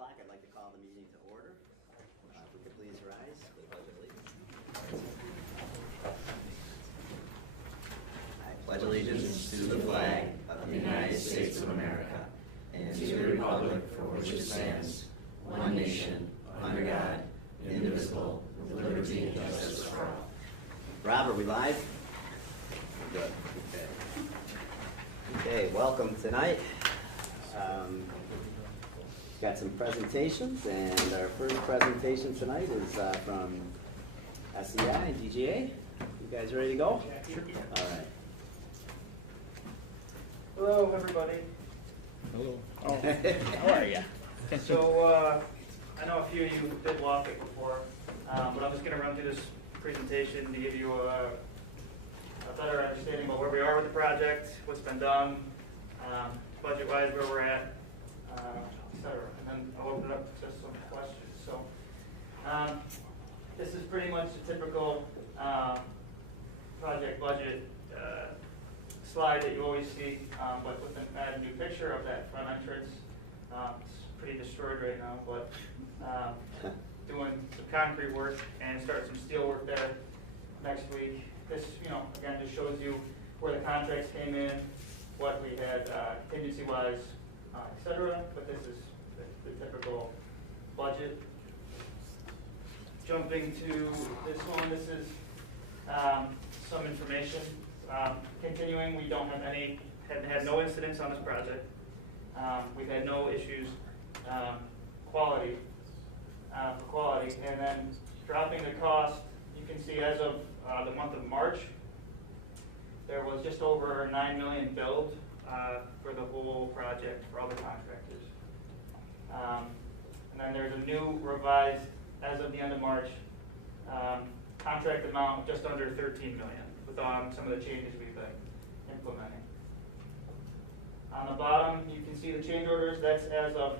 o'clock, I'd like to call the meeting to order. If we could please rise for the Pledge of Allegiance. I pledge allegiance to the flag of the United States of America and to the republic for which it stands, one nation, under God, indivisible, with liberty and justice for all. Rob, are we live? Good. Okay, welcome tonight. Got some presentations, and our first presentation tonight is from SEI and DGA. You guys ready to go? Sure. All right. Hello, everybody. Hello. Oh. How are you? So, I know a few of you did walk it before, but I'm just going to run through this presentation to give you a better understanding about where we are with the project, what's been done, budget-wise, where we're at, etc. And then I'll open it up to some questions. So, this is pretty much the typical project budget slide that you always see, but with a new picture of that front entrance. It's pretty destroyed right now, but doing some concrete work and start some steel work there next week. This, again, just shows you where the contracts came in, what we had contingency-wise, etc. But this is the typical budget. Jumping to this one, this is some information. Continuing, we don't have had no incidents on this project. We've had no issues quality, and then dropping the cost, you can see as of the month of March, there was just over $9 million billed for the whole project for all the contractors. And then there's a new revised, as of the end of March, contract amount just under $13 million with some of the changes we've been implementing. On the bottom, you can see the change orders. That's as of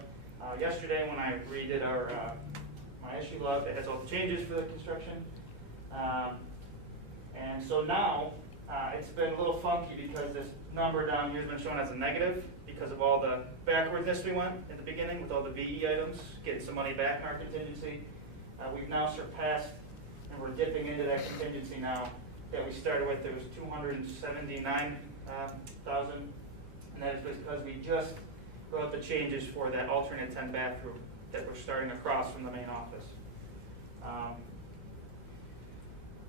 yesterday when I redid our my issue log. It has all the changes for the construction. And so now, it's been a little funky because this number down here has been shown as a negative because of all the backwardness we went in the beginning with all the VE items, getting some money back in our contingency. We've now surpassed, and we're dipping into that contingency now that we started with. There was $279,000, and that is because we just wrote the changes for that alternate 10 bathroom that we're starting across from the main office.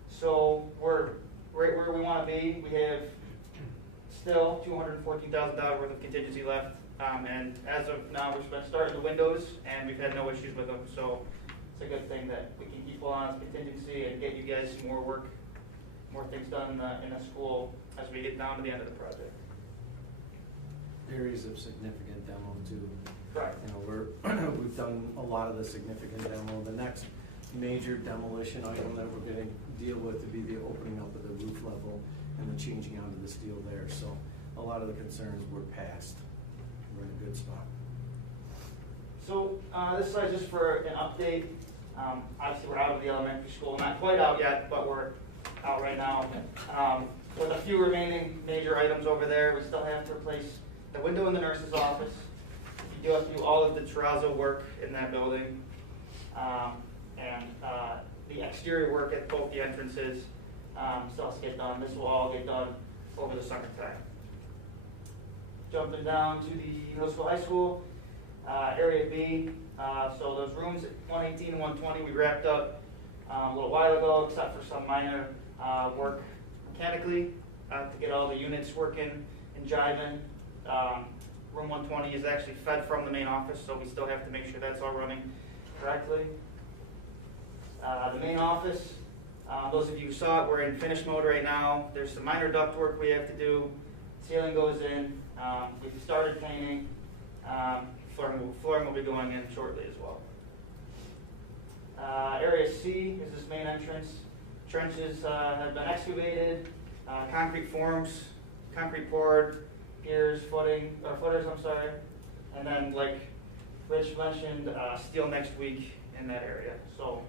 So we're right where we want to be. We have still $214,000 worth of contingency left, and as of now, we've been starting the windows, and we've had no issues with them. So it's a good thing that we can keep on this contingency and get you guys some more work, more things done in the school as we get down to the end of the project. Areas of significant demo too. Right. We've done a lot of the significant demo. The next major demolition item that we're going to deal with to be the opening up of the roof level and the changing out of the steel there. So a lot of the concerns were passed. We're in a good spot. So this slide is just for an update. Obviously, we're out of the elementary school. Not quite out yet, but we're out right now. With a few remaining major items over there, we still have to replace the window in the nurse's office. We do have to do all of the terrazzo work in that building. And the exterior work at both the entrances still has to get done. This will all get done over the summertime. Jumping down to the middle school, high school, Area B. So those rooms at 118 and 120 we wrapped up a little while ago, except for some minor work mechanically to get all the units working and jiving. Room 120 is actually fed from the main office, so we still have to make sure that's all running correctly. The main office, those of you who saw it, we're in finish mode right now. There's some minor duct work we have to do. Ceiling goes in. We've started painting. Flooring will be going in shortly as well. Area C is this main entrance. Trenches have been excavated. Concrete forms, concrete poured, piers, footers, and then like Rich mentioned, steel next week in that area. So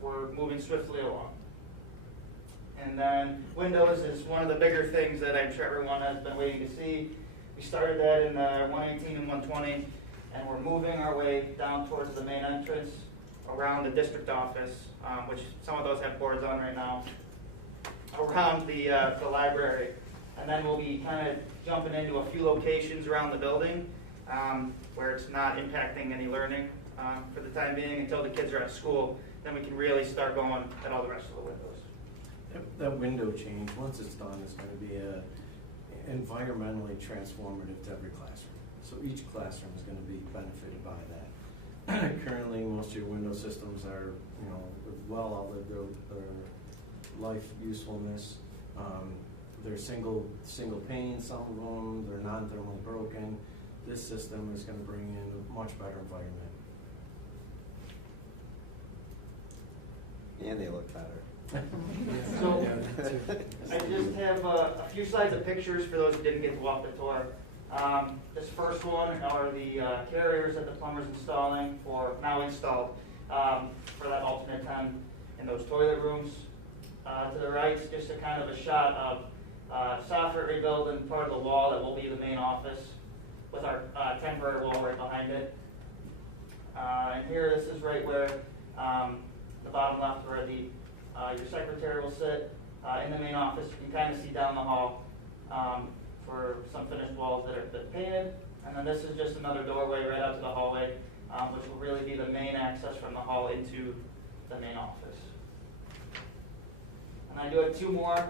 we're moving swiftly along. And then windows is one of the bigger things that I'm sure everyone has been waiting to see. We started that in 118 and 120. and we're moving our way down towards the main entrance around the district office, which some of those have boards on right now, around the library. And then we'll be kind of jumping into a few locations around the building where it's not impacting any learning for the time being until the kids are at school. Then we can really start going at all the rest of the windows. That window change, once it's done, is going to be environmentally transformative to every classroom. So each classroom is going to be benefited by that. Currently, most of your window systems are, well outlived their life usefulness. They're single pane, some of them, they're non-thermally broken. This system is going to bring in a much better environment. And they look better. So I just have a few slides of pictures for those who didn't get to walk the tour. This first one are the carriers that the plumber's installing now installed for that alternate 10 in those toilet rooms. To the right is just a kind of a shot of software rebuilding part of the wall that will be the main office with our temporary wall right behind it. And here, this is right where the bottom left where your secretary will sit in the main office. You can kind of see down the hall for some finished walls that are painted. And then this is just another doorway right out to the hallway, which will really be the main access from the hall into the main office. And I do have two more.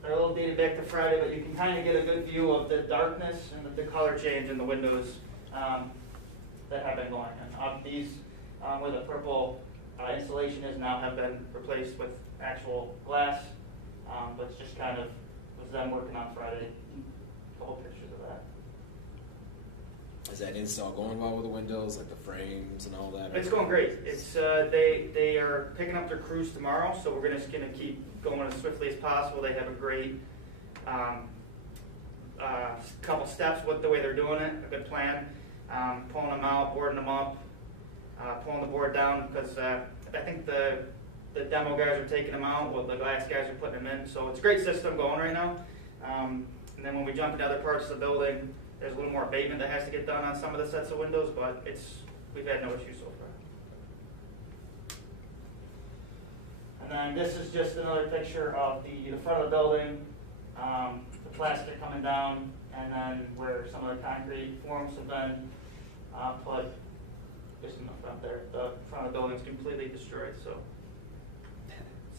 They're a little dated back to Friday, but you can kind of get a good view of the darkness and the color change in the windows that have been going. And these, where the purple insulation is now, have been replaced with actual glass, but it's just kind of was them working on Friday. A couple pictures of that. Is that install going well with the windows, like the frames and all that? It's going great. It's they are picking up their crews tomorrow, so we're just going to keep going as swiftly as possible. They have a great couple steps with the way they're doing it, a good plan. Pulling them out, boarding them up, pulling the board down, because I think the demo guys are taking them out, while the glass guys are putting them in. So it's a great system going right now. And then when we jump into other parts of the building, there's a little more abatement that has to get done on some of the sets of windows, but we've had no issues so far. And then this is just another picture of the front of the building, the plastic coming down, and then where some of the concrete forms have been put just in the front there. The front of the building is completely destroyed, so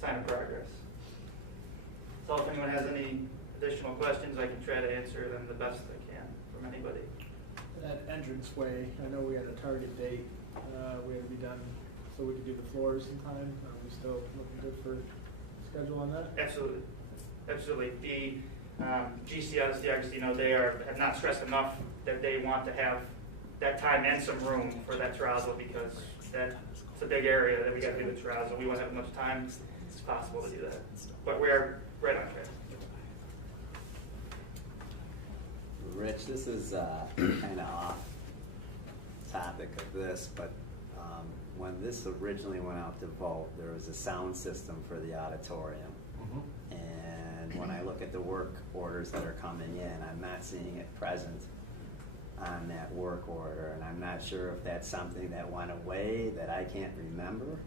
sign of progress. So if anyone has any additional questions, I can try to answer them the best I can from anybody. That entranceway, I know we had a target date. We had to be done so we could do the floors in time. Are we still looking good for schedule on that? Absolutely. Absolutely. The GCS, the Agostino, they have not stressed enough that they want to have that time and some room for that terrazzo, because it's a big area that we got to do the terrazzo. We want to have as much time as possible to do that. But we're right on track. Rich, this is kind of off topic of this, but when this originally went out to vote, there was a sound system for the auditorium. Mm-hmm. And when I look at the work orders that are coming in, I'm not seeing it present on that work order, and I'm not sure if that's something that went away that I can't remember.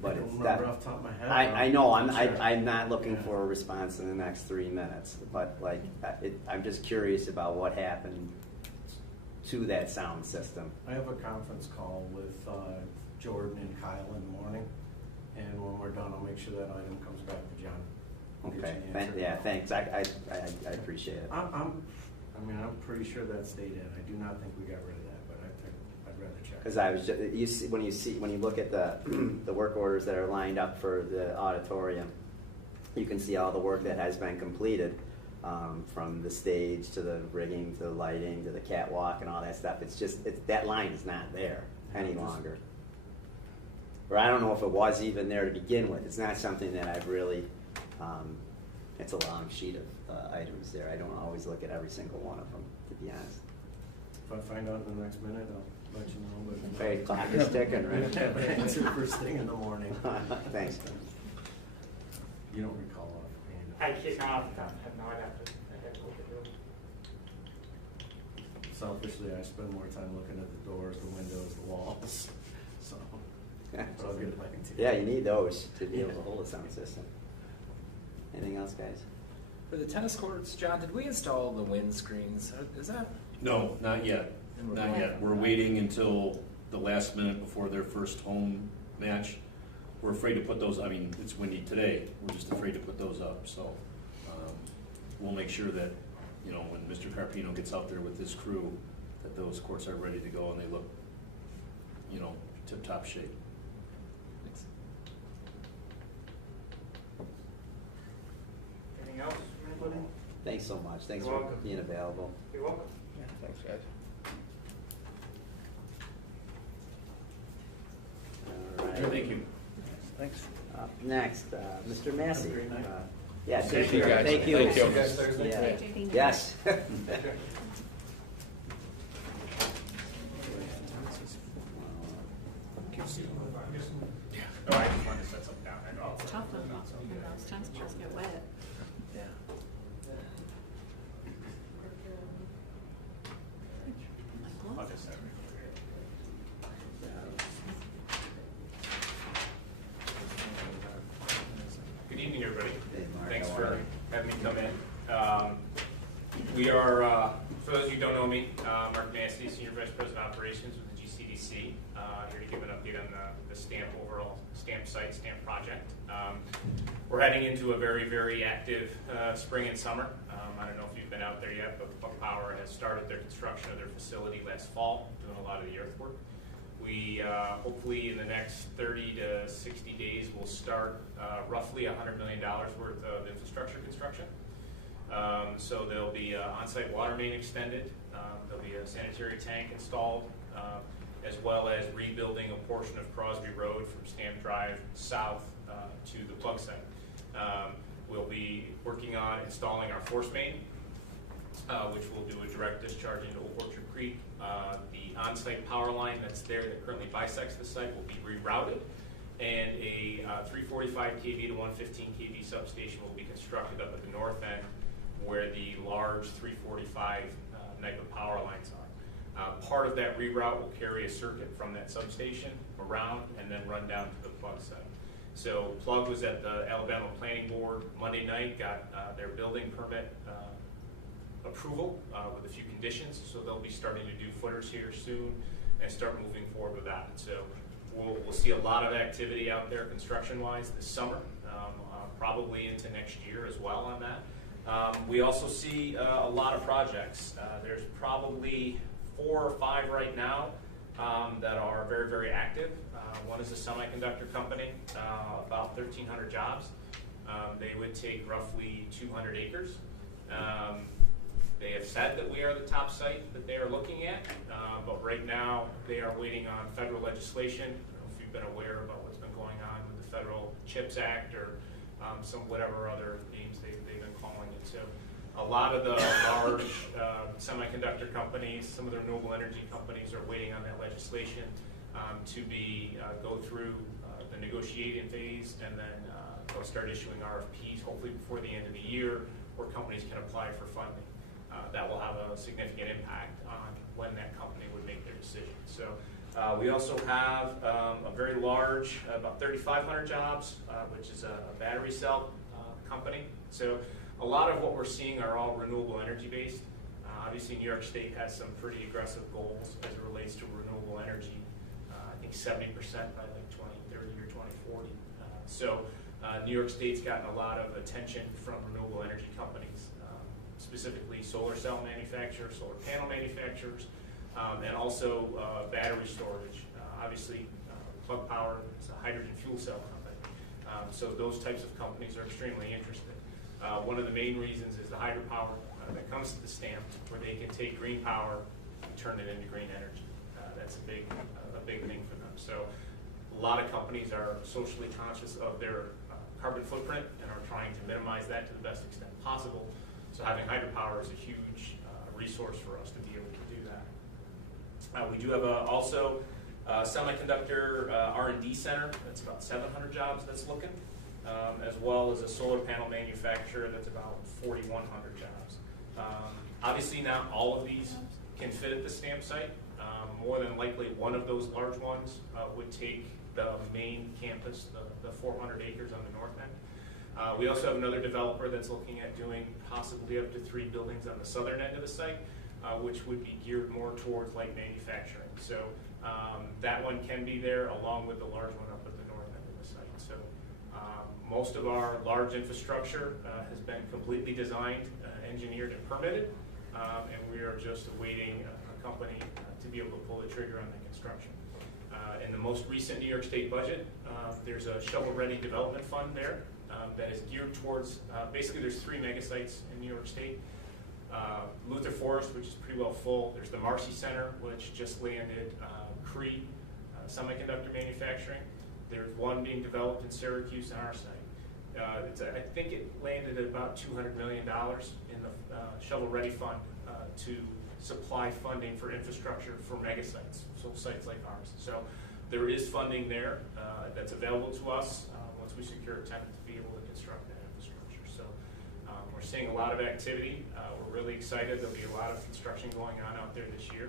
But I don't it's remember off the top of my head. I know Sure. I'm not looking for a response in the next 3 minutes, but like I'm just curious about what happened to that sound system. I have a conference call with Jordan and Kyle in the morning, and when we're done, I'll make sure that item comes back to John. We'll get Okay. you the answer. Yeah. Thanks. I appreciate it. I'm pretty sure that stayed in. I do not think we got rid of that, but I'd rather check. Because I was just, when you look at the work orders that are lined up for the auditorium, you can see all the work that has been completed, from the stage to the rigging to the lighting to the catwalk and all that stuff. It's just that line is not there any longer. Or I don't know if it was even there to begin with. It's not something that I've really. It's a long sheet of items there. I don't always look at every single one of them, to be honest. If I find out in the next minute, I'll let you know. But Hey, clock is ticking, I right? have an answer first thing in the morning. Thanks. You don't recall offhand. I can't, not off the top of my head, no, I'd have to look at it. selfishly, I spend more time looking at the doors, the windows, the walls, so. But I'll get it back into you. Yeah, you need those to be able to hold a sound system. Anything else, guys? For the tennis courts, John, did we install the wind screens? Is that? No, not yet. Not yet. We're waiting until the last minute before their first home match. We're afraid to put those, I mean, it's windy today. We're just afraid to put those up. So we'll make sure that, you know, when Mr. Carpino gets out there with his crew, that those courts are ready to go and they look, you know, tip-top shape. Thanks. Anything else from anybody? Thanks so much. Thanks You're for welcome. being available. You're welcome. Thanks, guys. All right. Thank you. Thanks. Up next, Mr. Massey. Have a great night. Yeah, Thank you, guys. Thank you. Thank you. Yeah. Thank you. Yes. Oh, I just wanted to set something down. I know. It's tough when those temperatures get wet. Yeah. My I'll gloves. just set it. Good evening, everybody. Hey, Mark, Thanks how are for you? having me come in. We are, for those of you who don't know me, Mark Massey, Senior Vice President of Operations with the GCDC, here to give an update on the stamp overall stamp site, stamp project. We're heading into a very, very active spring and summer. I don't know if you've been out there yet, but Plug Power has started their construction of their facility last fall, doing a lot of the earthwork. We hopefully in the next 30 to 60 days will start roughly $100 million worth of infrastructure construction. So there'll be on-site water main extended, there'll be a sanitary tank installed, as well as rebuilding a portion of Crosby Road from Stamp Drive south to the plug site. We'll be working on installing our force main, which will do a direct discharge into Old Orchard Creek. The on-site power line that's there that currently bisects the site will be rerouted, and a 345 kV to 115 kV substation will be constructed up at the north end where the large 345 mega power lines are. Part of that reroute will carry a circuit from that substation around and then run down to the plug site. So Plug was at the Alabama Planning Board Monday night, got their building permit approval with a few conditions, so they'll be starting to do footers here soon and start moving forward with that. So we'll see a lot of activity out there construction-wise this summer, probably into next year as well on that. We also see a lot of projects. There's probably 4 or 5 right now that are very, very active. One is a semiconductor company, about 1,300 jobs. They would take roughly 200 acres. They have said that we are the top site that they are looking at, but right now they are waiting on federal legislation. I don't know if you've been aware about what's been going on with the Federal CHIPS Act or some whatever other names they've been calling it. So a lot of the large semiconductor companies, some of the renewable energy companies are waiting on that legislation to be go through the negotiating phase, and then they'll start issuing RFPs hopefully before the end of the year where companies can apply for funding. That will have a significant impact on when that company would make their decision. So we also have a very large, about 3,500 jobs, which is a battery cell company. So a lot of what we're seeing are all renewable energy based. Obviously New York State has some pretty aggressive goals as it relates to renewable energy. I think 70% by like 2030 or 2040. So New York State's gotten a lot of attention from renewable energy companies, specifically solar cell manufacturers, solar panel manufacturers, and also battery storage. Obviously, Plug Power is a hydrogen fuel cell company. So those types of companies are extremely interested. One of the main reasons is the hydropower that comes to the stamp, where they can take green power and turn it into green energy. That's a big thing for them. So a lot of companies are socially conscious of their carbon footprint and are trying to minimize that to the best extent possible. So having hydropower is a huge resource for us to be able to do that. We do have also a semiconductor R&D center. That's about 700 jobs that's looking, as well as a solar panel manufacturer that's about 4,100 jobs. Obviously not all of these can fit at the stamp site. More than likely, one of those large ones would take the main campus, the 400 acres on the north end. We also have another developer that's looking at doing possibly up to 3 buildings on the southern end of the site, which would be geared more towards light manufacturing. So that one can be there along with the large one up at the north end of the site. So most of our large infrastructure has been completely designed, engineered, and permitted, and we are just awaiting a company to be able to pull the trigger on the construction. In the most recent New York State budget, there's a shovel-ready development fund there that is geared towards, basically there's 3 mega sites in New York State. Luther Forest, which is pretty well full. There's the Marcy Center, which just landed Cree semiconductor manufacturing. There's one being developed in Syracuse on our site. I think it landed at about $200 million in the shovel-ready fund to supply funding for infrastructure for mega sites, so sites like ours. So there is funding there that's available to us once we secure a tenant to be able to construct that infrastructure. So we're seeing a lot of activity. We're really excited. There'll be a lot of construction going on out there this year.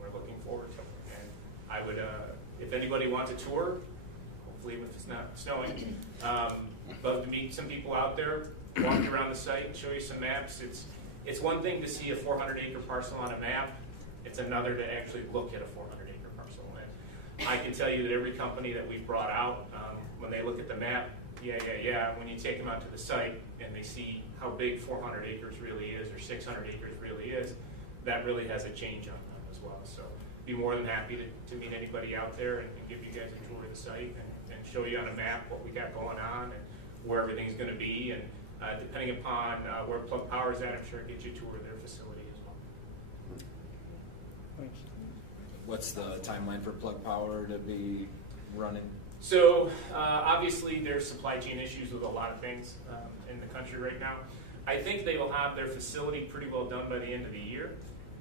We're looking forward to it. And I would, if anybody wants a tour, hopefully if it's not snowing, love to meet some people out there, walk you around the site and show you some maps. It's one thing to see a 400-acre parcel on a map. It's another to actually look at a 400-acre parcel. And I can tell you that every company that we've brought out, when they look at the map, when you take them out to the site and they see how big 400 acres really is or 600 acres really is, that really has a change on them as well. So be more than happy to meet anybody out there and give you guys a tour of the site and show you on a map what we got going on and where everything's going to be. And depending upon where Plug Power is at, I'm sure get you a tour of their facility as well. Thanks. What's the timeline for Plug Power to be running? So obviously there's supply chain issues with a lot of things in the country right now. I think they will have their facility pretty well done by the end of the year.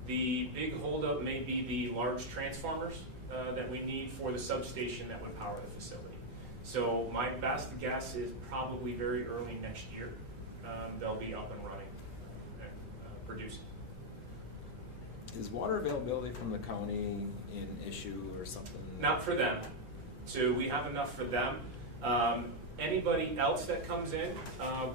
The big holdup may be the large transformers that we need for the substation that would power the facility. So my best guess is probably very early next year they'll be up and running and producing. Is water availability from the county an issue or something? Not for them. So we have enough for them. Anybody else that comes in,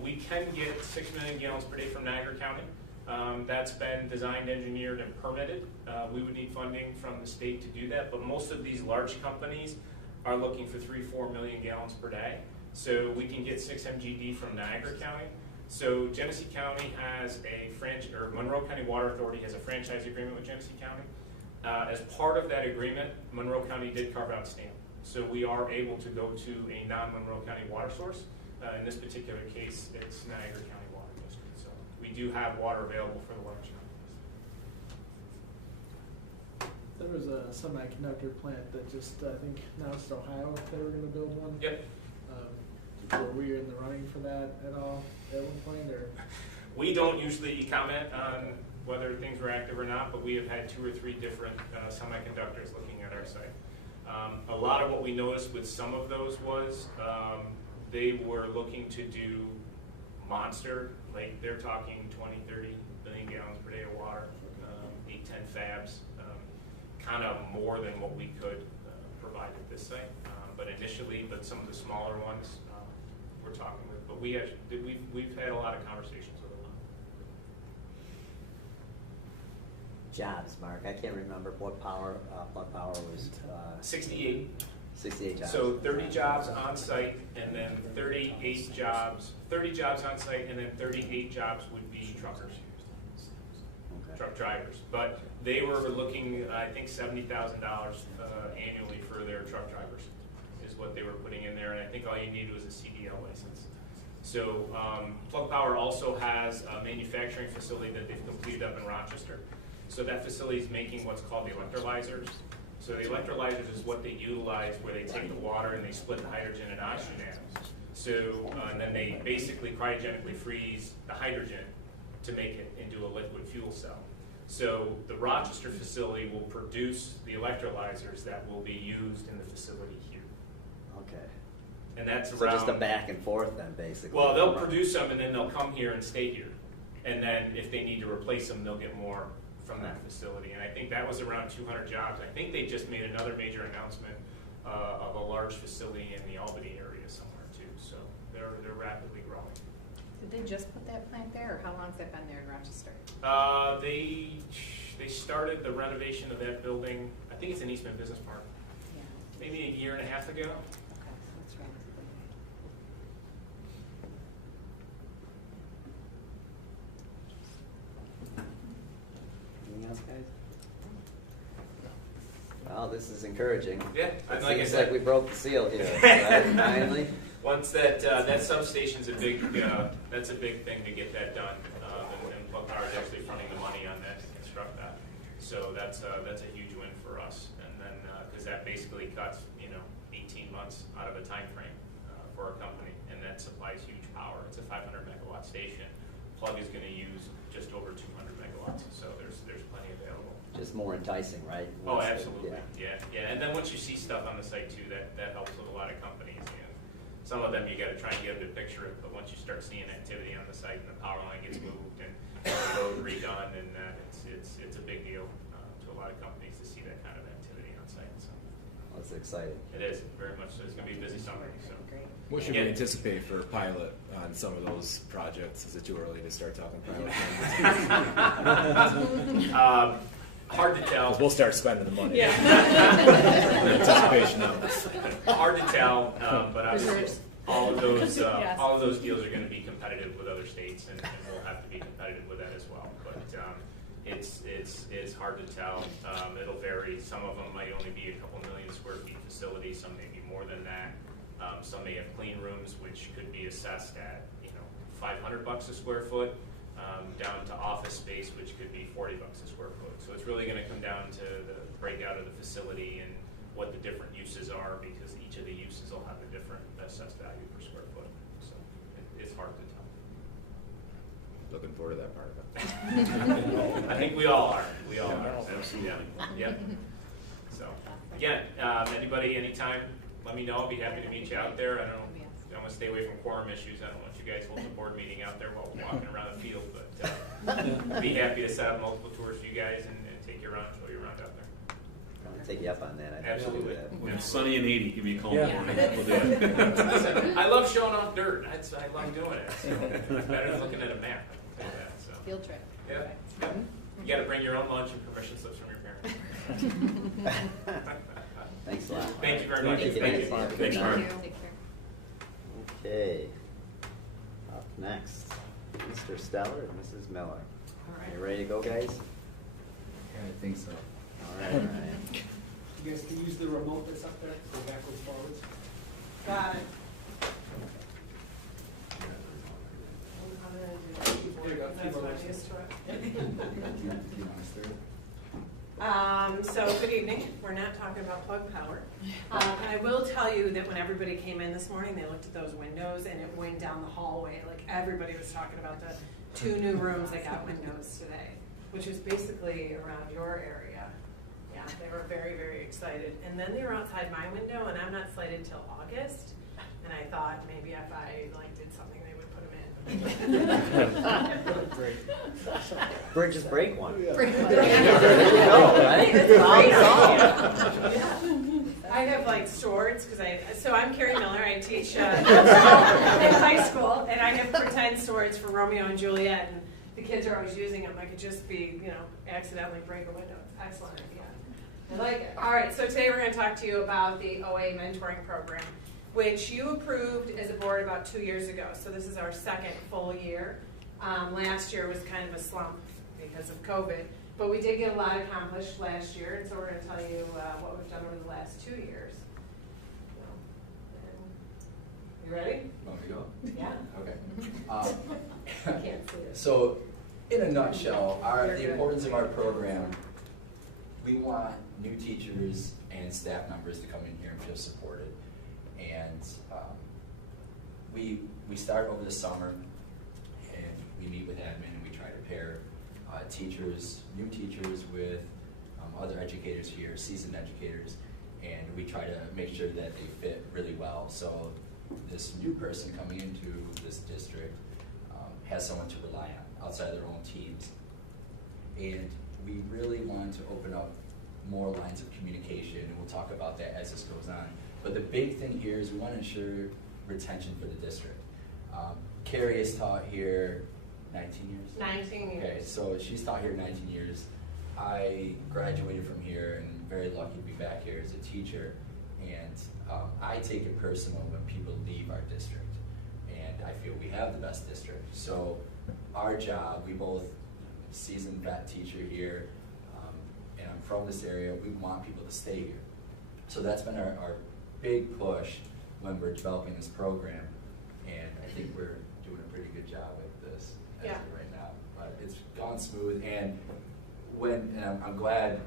we can get 6 million gallons per day from Niagara County. That's been designed, engineered, and permitted. We would need funding from the state to do that, but most of these large companies are looking for 3-4 million gallons per day. So we can get 6 MGD from Niagara County. So Genesee County has a franchise, or Monroe County Water Authority has a franchise agreement with Genesee County. As part of that agreement, Monroe County did carve out stamp. So we are able to go to a non-Monroe County water source. In this particular case, it's Niagara County Water District. So we do have water available for the large companies. There was a semiconductor plant that just, I think now it's Ohio, they were going to build one. Yep. Were we in the running for that at all at one point? Or? We don't usually comment on whether things were active or not, but we have had 2 or 3 different semiconductors looking at our site. A lot of what we noticed with some of those was they were looking to do monster, like they're talking 20, 30 million gallons per day of water, 8, 10 fabs, kind of more than what we could provide at this site. But some of the smaller ones we're talking with, but we've had a lot of conversations with them. Jobs, Mark. I can't remember what Plug Power was. 68. 68 jobs. So 30 jobs on site, and then 38 jobs. 30 jobs on site, and then 38 jobs would be truckers, truck drivers. But they were looking, I think, $70,000 annually for their truck drivers is what they were putting in there, and I think all you needed was a CDL license. So Plug Power also has a manufacturing facility that they've completed up in Rochester. So that facility is making what's called the electrolyzers. So the electrolyzers is what they utilize where they take the water and they split the hydrogen and oxygen atoms. So and then they basically cryogenically freeze the hydrogen to make it into a liquid fuel cell. So the Rochester facility will produce the electrolyzers that will be used in the facility here. Okay. And that's So around, just a back and forth then, basically. well, they'll produce them and then they'll come here and stay here. And then if they need to replace them, they'll get more from that facility. And I think that was around 200 jobs. I think they just made another major announcement of a large facility in the Albany area somewhere too. So they're rapidly growing. Did they just put that plant there, or how long's that been there in Rochester? They started the renovation of that building, I think it's in Eastman Business Park, Yeah. maybe a year and a half ago. Okay, so it's relatively Anything else, guys? Well, this is encouraging. Yeah, It like I seems said, like we broke the seal here, right? Finally. once that substation's a big, that's a big thing to get that done, and Plug Power is actually fronting the money on that to construct that. So that's a huge win for us, and then because that basically cuts 18 months out of a time frame for our company, and that supplies huge power. It's a 500 megawatt station. Plug is going to use just over 200 megawatts, so there's plenty available. Just more enticing, right? Oh, absolutely. Yeah. And then once you see stuff on the site too, that helps with a lot of companies. Some of them you got to try and get them to picture it, but once you start seeing activity on the site and the power line gets moved and the road redone, and it's a big deal to a lot of companies to see that kind of activity on site. So Well, it's exciting. it is very much so. It's going to be a busy summer. So great. What should we Again- anticipate for pilot on some of those projects? Is it too early to start talking pilot? Hard to tell. 'Cause we'll start spending the money. Yeah. Anticipation of it. Hard to tell, but obviously Reserves. all of those Yes. all of those deals are going to be competitive with other states, and we'll have to be competitive with that as well. But it's hard to tell. It'll vary. Some of them might only be a couple million square feet facility. Some may be more than that. Some may have clean rooms, which could be assessed at $500 a square foot, down to office space, which could be $40 a square foot. So it's really going to come down to the breakout of the facility and what the different uses are, because each of the uses will have a different assessed value per square foot. So it's hard to tell. Looking forward to that part of it. I think we all are. We all Yeah, are. absolutely. Yeah. So again, anybody, anytime, let me know. I'll be happy to meet you out there. I don't want to stay away from quorum issues. I don't want you guys holding a board meeting out there while walking around the field, but be happy to set up multiple tours for you guys and take you around, show you around out there. I'll take you up on that. I think we'll do Absolutely. that. When it's sunny and 80, give me a call. Yeah. in the morning. We'll do it. Listen, I love showing off dirt. I love doing it. So it's better than looking at a map. I'll tell you that, so. Field trip. Yep. You got to bring your own lunch and permission slips from your parents. Thanks a lot. Thank you very much. Thank you. Thank you. Thanks. Thanks, Thank Mark. you. Take care. Okay. Up next, Mr. Stellar and Mrs. Miller. All right. You ready to go, guys? Yeah, I think so. All right, Ryan. You guys can use the remote that's up there, go backwards, forwards. Got it. There you go, That's keyboard what I'm next. used to it. Do you want to start? So, good evening. We're not talking about plug power. And I will tell you that when everybody came in this morning, they looked at those windows and it went down the hallway. Like everybody was talking about the 2 new rooms that got windows today, which is basically around your area. Yeah, they were very, very excited. And then they were outside my window, and I'm not slated till August. And I thought maybe if I did something, they would put them in. Just break one. Break one. There you go, right? That's a great Solve. idea. Yeah. I have swords because I'm Carrie Miller. I teach in high school, and I have pretend swords for Romeo and Juliet, and the kids are always using them. I could just be, accidentally break a window. It's an excellent idea. I like it. All right, so today we're going to talk to you about the OA mentoring program, which you approved as a board about 2 years ago. So this is our second full year. Last year was kind of a slump because of COVID, but we did get a lot accomplished last year, and so we're going to tell you what we've done over the last 2 years. You ready? Want me to go? Yeah. Okay. I can't see it. So, in a nutshell, You're the good. importance of our program, we want new teachers and staff members to come in here and feel supported. And we start over the summer, and we meet with admin, and we try to pair new teachers with other educators here, seasoned educators, and we try to make sure that they fit really well. So this new person coming into this district has someone to rely on outside of their own teams. And we really wanted to open up more lines of communication, and we'll talk about that as this goes on. But the big thing here is we want to ensure retention for the district. Carrie has taught here 19 years? 19 years. Okay, so she's taught here 19 years. I graduated from here and very lucky to be back here as a teacher. And I take it personal when people leave our district. And I feel we have the best district. So our job, we both seasoned vet teacher here, and I'm from this area, we want people to stay here. So that's been our big push when we're developing this program. And I think we're doing a pretty good job at this as of right now. But it's gone smooth, and I'm glad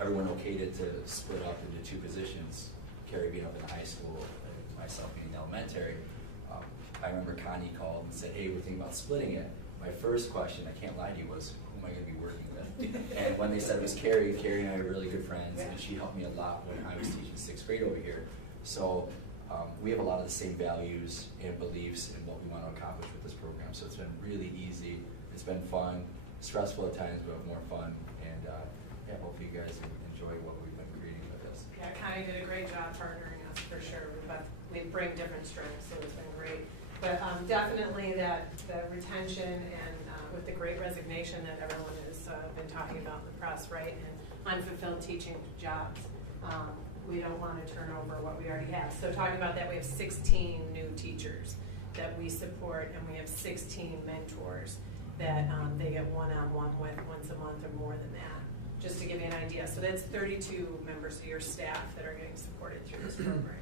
everyone okayed it to split up into two positions, Carrie being up in high school and myself being in elementary. I remember Connie called and said, hey, we're thinking about splitting it. My first question, I can't lie to you, was who am I going to be working with? And when they said it was Carrie and I are really good friends, and she helped me a lot when I was teaching 6th grade over here. So we have a lot of the same values and beliefs in what we want to accomplish with this program. So it's been really easy. It's been fun, stressful at times, but more fun. And yeah, hopefully you guys enjoy what we've been creating with this. Yeah, Connie did a great job partnering us for sure. But we bring different strengths, so it's been great. But definitely the retention and with the great resignation that everyone has been talking about in the press, right? And unfulfilled teaching jobs. We don't want to turn over what we already have. So talking about that, we have 16 new teachers that we support, and we have 16 mentors that they get one-on-one with once a month or more than that, just to give you an idea. So that's 32 members of your staff that are getting supported through this program.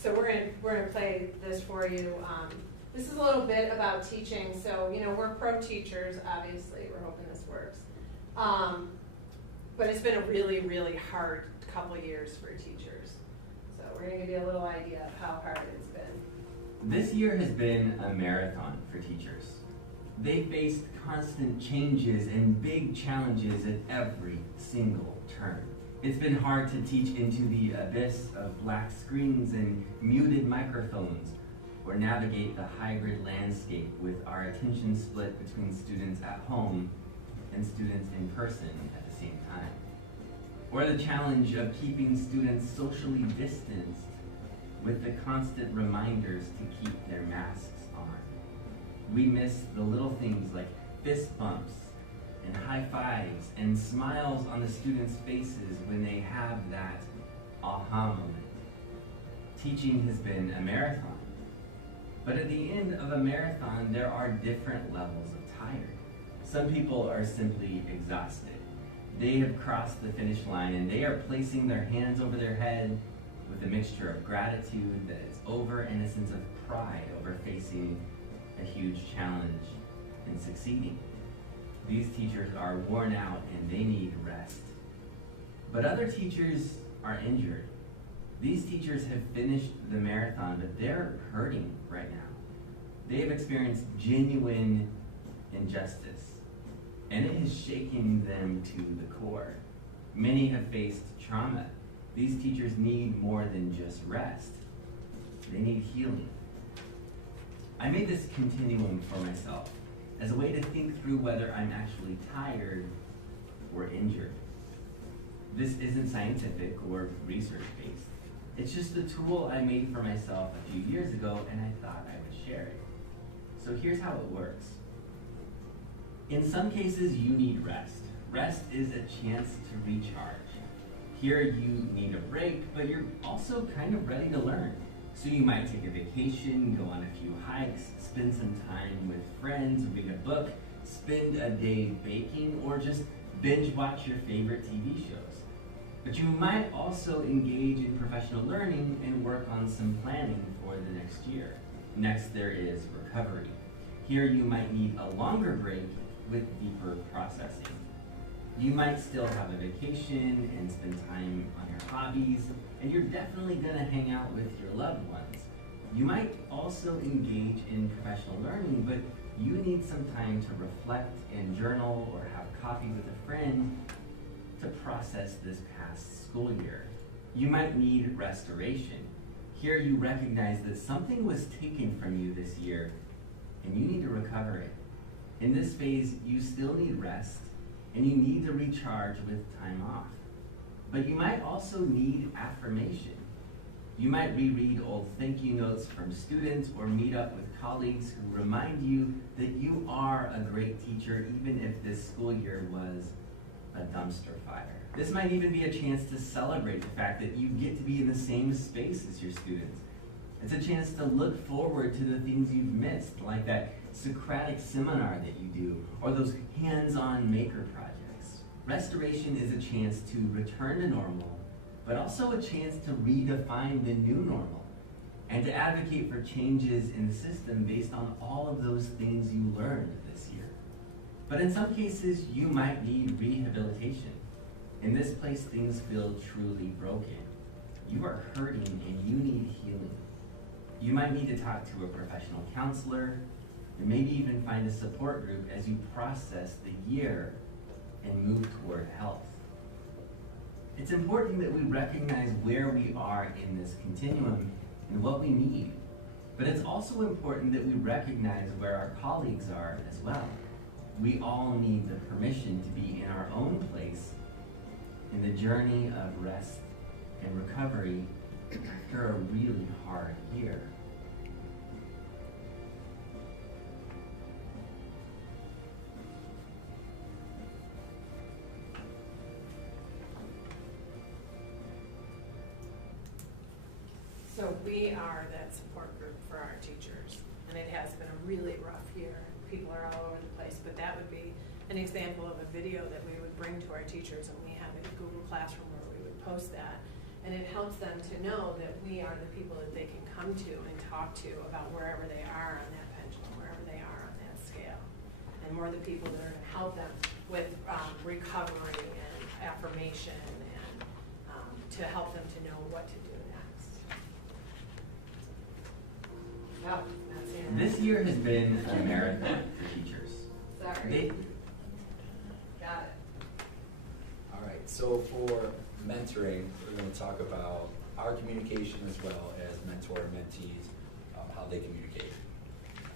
So we're gonna play this for you. This is a little bit about teaching. So we're pro teachers, obviously. We're hoping this works. But it's been a really, really hard couple years for teachers. So we're gonna give you a little idea of how hard it's been. This year has been a marathon for teachers. They faced constant changes and big challenges at every single turn. It's been hard to teach into the abyss of black screens and muted microphones, or navigate the hybrid landscape with our attention split between students at home and students in person at the same time. Or the challenge of keeping students socially distanced with the constant reminders to keep their masks on. We miss the little things like fist bumps and high fives and smiles on the students' faces when they have that aha moment. Teaching has been a marathon, but at the end of a marathon, there are different levels of tired. Some people are simply exhausted. They have crossed the finish line and they are placing their hands over their head with a mixture of gratitude that it's over and a sense of pride over facing a huge challenge and succeeding. These teachers are worn out and they need rest. But other teachers are injured. These teachers have finished the marathon, but they're hurting right now. They have experienced genuine injustice, and it has shaken them to the core. Many have faced trauma. These teachers need more than just rest. They need healing. I made this continuum for myself as a way to think through whether I'm actually tired or injured. This isn't scientific or research-based. It's just a tool I made for myself a few years ago, and I thought I would share it. So here's how it works. In some cases, you need rest. Rest is a chance to recharge. Here you need a break, but you're also kind of ready to learn. So you might take a vacation, go on a few hikes, spend some time with friends, read a book, spend a day baking, or just binge watch your favorite TV shows. But you might also engage in professional learning and work on some planning for the next year. Next, there is recovery. Here you might need a longer break with deeper processing. You might still have a vacation and spend time on your hobbies, and you're definitely gonna hang out with your loved ones. You might also engage in professional learning, but you need some time to reflect and journal or have coffee with a friend to process this past school year. You might need restoration. Here you recognize that something was taken from you this year and you need to recover it. In this phase, you still need rest, and you need to recharge with time off. But you might also need affirmation. You might reread old thank you notes from students or meet up with colleagues who remind you that you are a great teacher, even if this school year was a dumpster fire. This might even be a chance to celebrate the fact that you get to be in the same space as your students. It's a chance to look forward to the things you've missed, like that Socratic seminar that you do, or those hands-on maker projects. Restoration is a chance to return to normal, but also a chance to redefine the new normal and to advocate for changes in the system based on all of those things you learned this year. But in some cases, you might need rehabilitation. In this place, things feel truly broken. You are hurting and you need healing. You might need to talk to a professional counselor, and maybe even find a support group as you process the year and move toward health. It's important that we recognize where we are in this continuum and what we need. But it's also important that we recognize where our colleagues are as well. We all need the permission to be in our own place in the journey of rest and recovery after a really hard year. So we are that support group for our teachers, and it has been a really rough year. People are all over the place, but that would be an example of a video that we would bring to our teachers, and we have a Google Classroom where we would post that. And it helps them to know that we are the people that they can come to and talk to about wherever they are on that pendulum, wherever they are on that scale. And we're the people that are going to help them with recovery and affirmation and to help them to know what to do next. Oh, that's it. This year has been a marathon for teachers. Sorry. Got it. All right, so for mentoring, we're going to talk about our communication as well as mentor and mentees, how they communicate.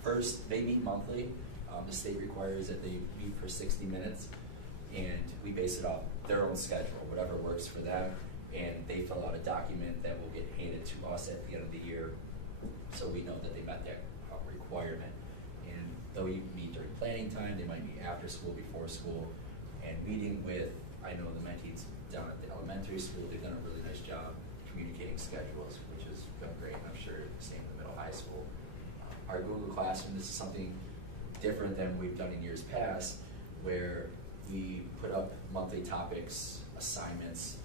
First, they meet monthly. The state requires that they meet for 60 minutes, and we base it off their own schedule, whatever works for them, and they fill out a document that will get handed to us at the end of the year, so we know that they met that requirement. And though you meet during planning time, they might meet after school, before school, and meeting with, I know the mentees down at the elementary school, they've done a really nice job communicating schedules, which has been great. I'm sure the same in the middle high school. Our Google Classroom, this is something different than we've done in years past, where we put up monthly topics, assignments,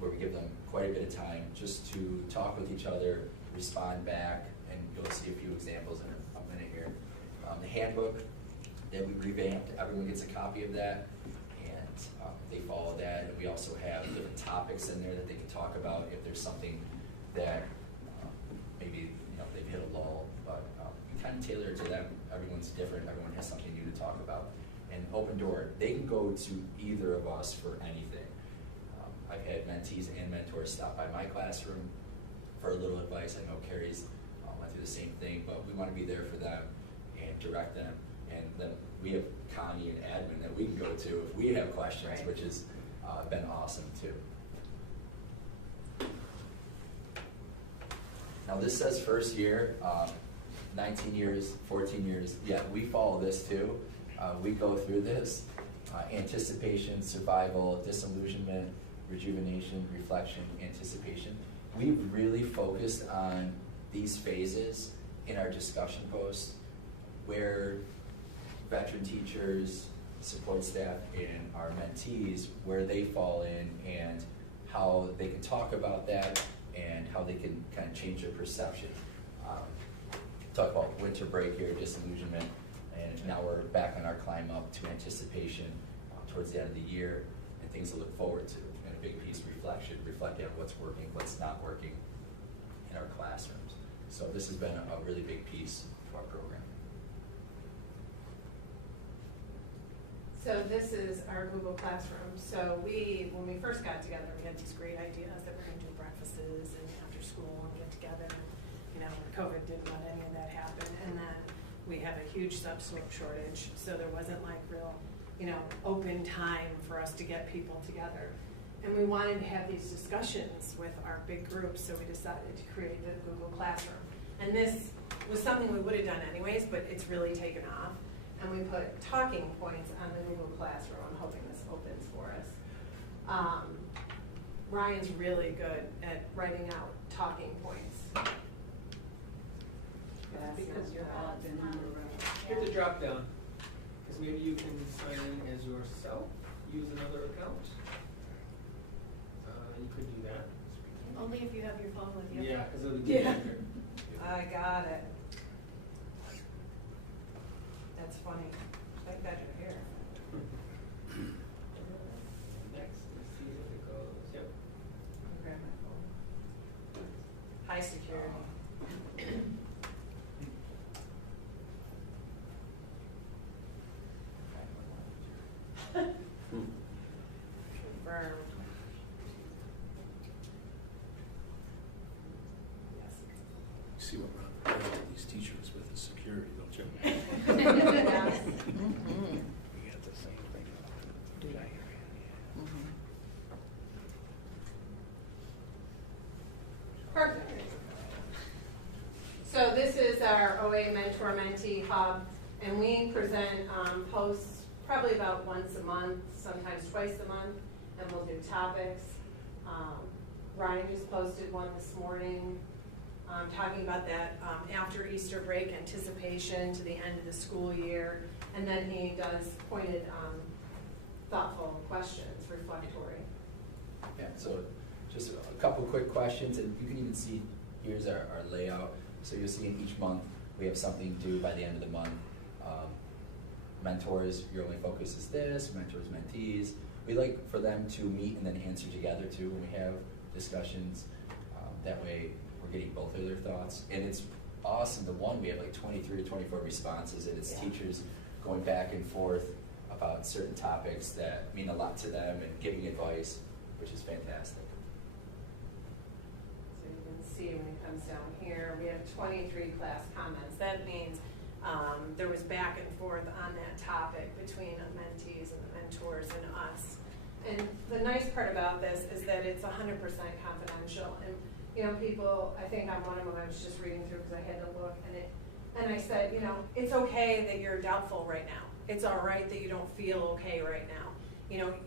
where we give them quite a bit of time just to talk with each other, respond back, and you'll see a few examples in a minute here. The handbook that we revamped, everyone gets a copy of that, and they follow that. And we also have different topics in there that they can talk about if there's something that maybe they've hit a lull, but we kind of tailor it to them. Everyone's different. Everyone has something new to talk about. And open door, they can go to either of us for anything. I've had mentees and mentors stop by my classroom for a little advice. I know Carrie's went through the same thing, but we want to be there for them and direct them. And then we have Connie and admin that we can go to if we have questions, right, which has been awesome too. Now this says first year, 19 years, 14 years. Yeah, we follow this too. We go through this. Anticipation, survival, disillusionment, rejuvenation, reflection, anticipation. We've really focused on these phases in our discussion posts where veteran teachers, support staff, and our mentees, where they fall in and how they can talk about that and how they can kind of change their perception. Talk about winter break here, disillusionment, and now we're back on our climb up to anticipation towards the end of the year and things to look forward to. And a big piece, reflection, reflecting on what's working, what's not working in our classrooms. So this has been a really big piece of our program. So this is our Google Classroom. So when we first got together, we had these great ideas that we're going to do breakfasts and after school and get together. When COVID didn't let any of that happen. And then we have a huge subslope shortage, so there wasn't like real, open time for us to get people together. And we wanted to have these discussions with our big groups, so we decided to create the Google Classroom. And this was something we would have done anyways, but it's really taken off. And we put talking points on the Google Classroom. I'm hoping this opens for us. Ryan's really good at writing out talking points. Because you're logged in on the room. Hit the drop down, because maybe you can sign in as yourself, use another account. You could do that. Only if you have your phone with you. Yeah, because of the Yeah. computer. I got it. That's funny. Thank God you're here. Next, let's see if it goes. Yep. I'll grab my phone. High security. Confirmed. Yes. You see what Ron does to these teachers with the security, don't you? Yes. We got the same thing. Do that. Perfect. So this is our OA Mentor Mentee Hub, and we present posts probably about once a month, sometimes twice a month, and we'll do topics. Ryan just posted one this morning talking about that after Easter break anticipation to the end of the school year, and then he does pointed thoughtful questions, reflectory. Yeah, so just a couple quick questions, and you can even see, here's our layout. So you'll see in each month, we have something due by the end of the month. Mentors, your only focus is this, mentors, mentees. We like for them to meet and then answer together too when we have discussions. That way we're getting both of their thoughts. And it's awesome, we have like 23 or 24 responses, and it's teachers going back and forth about certain topics that mean a lot to them and giving advice, which is fantastic. So you can see when it comes down here, we have 23 class comments. That means there was back and forth on that topic between the mentees and the mentors and us. And the nice part about this is that it's 100% confidential. And people, I think on one of them I was just reading through because I had to look, and I said, it's okay that you're doubtful right now. It's all right that you don't feel okay right now.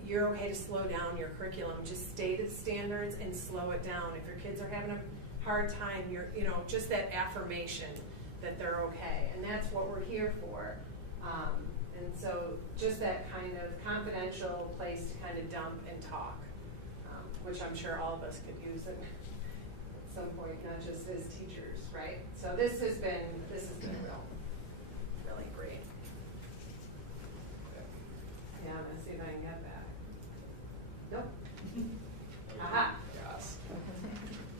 You're okay to slow down your curriculum. Just state its standards and slow it down. If your kids are having a hard time, just that affirmation that they're okay. And that's what we're here for. And so just that kind of confidential place to kind of dump and talk, which I'm sure all of us could use at some point, not just as teachers, right? So this has been really great. Yeah, I'm gonna see if I can get that. Nope. Aha. Yes.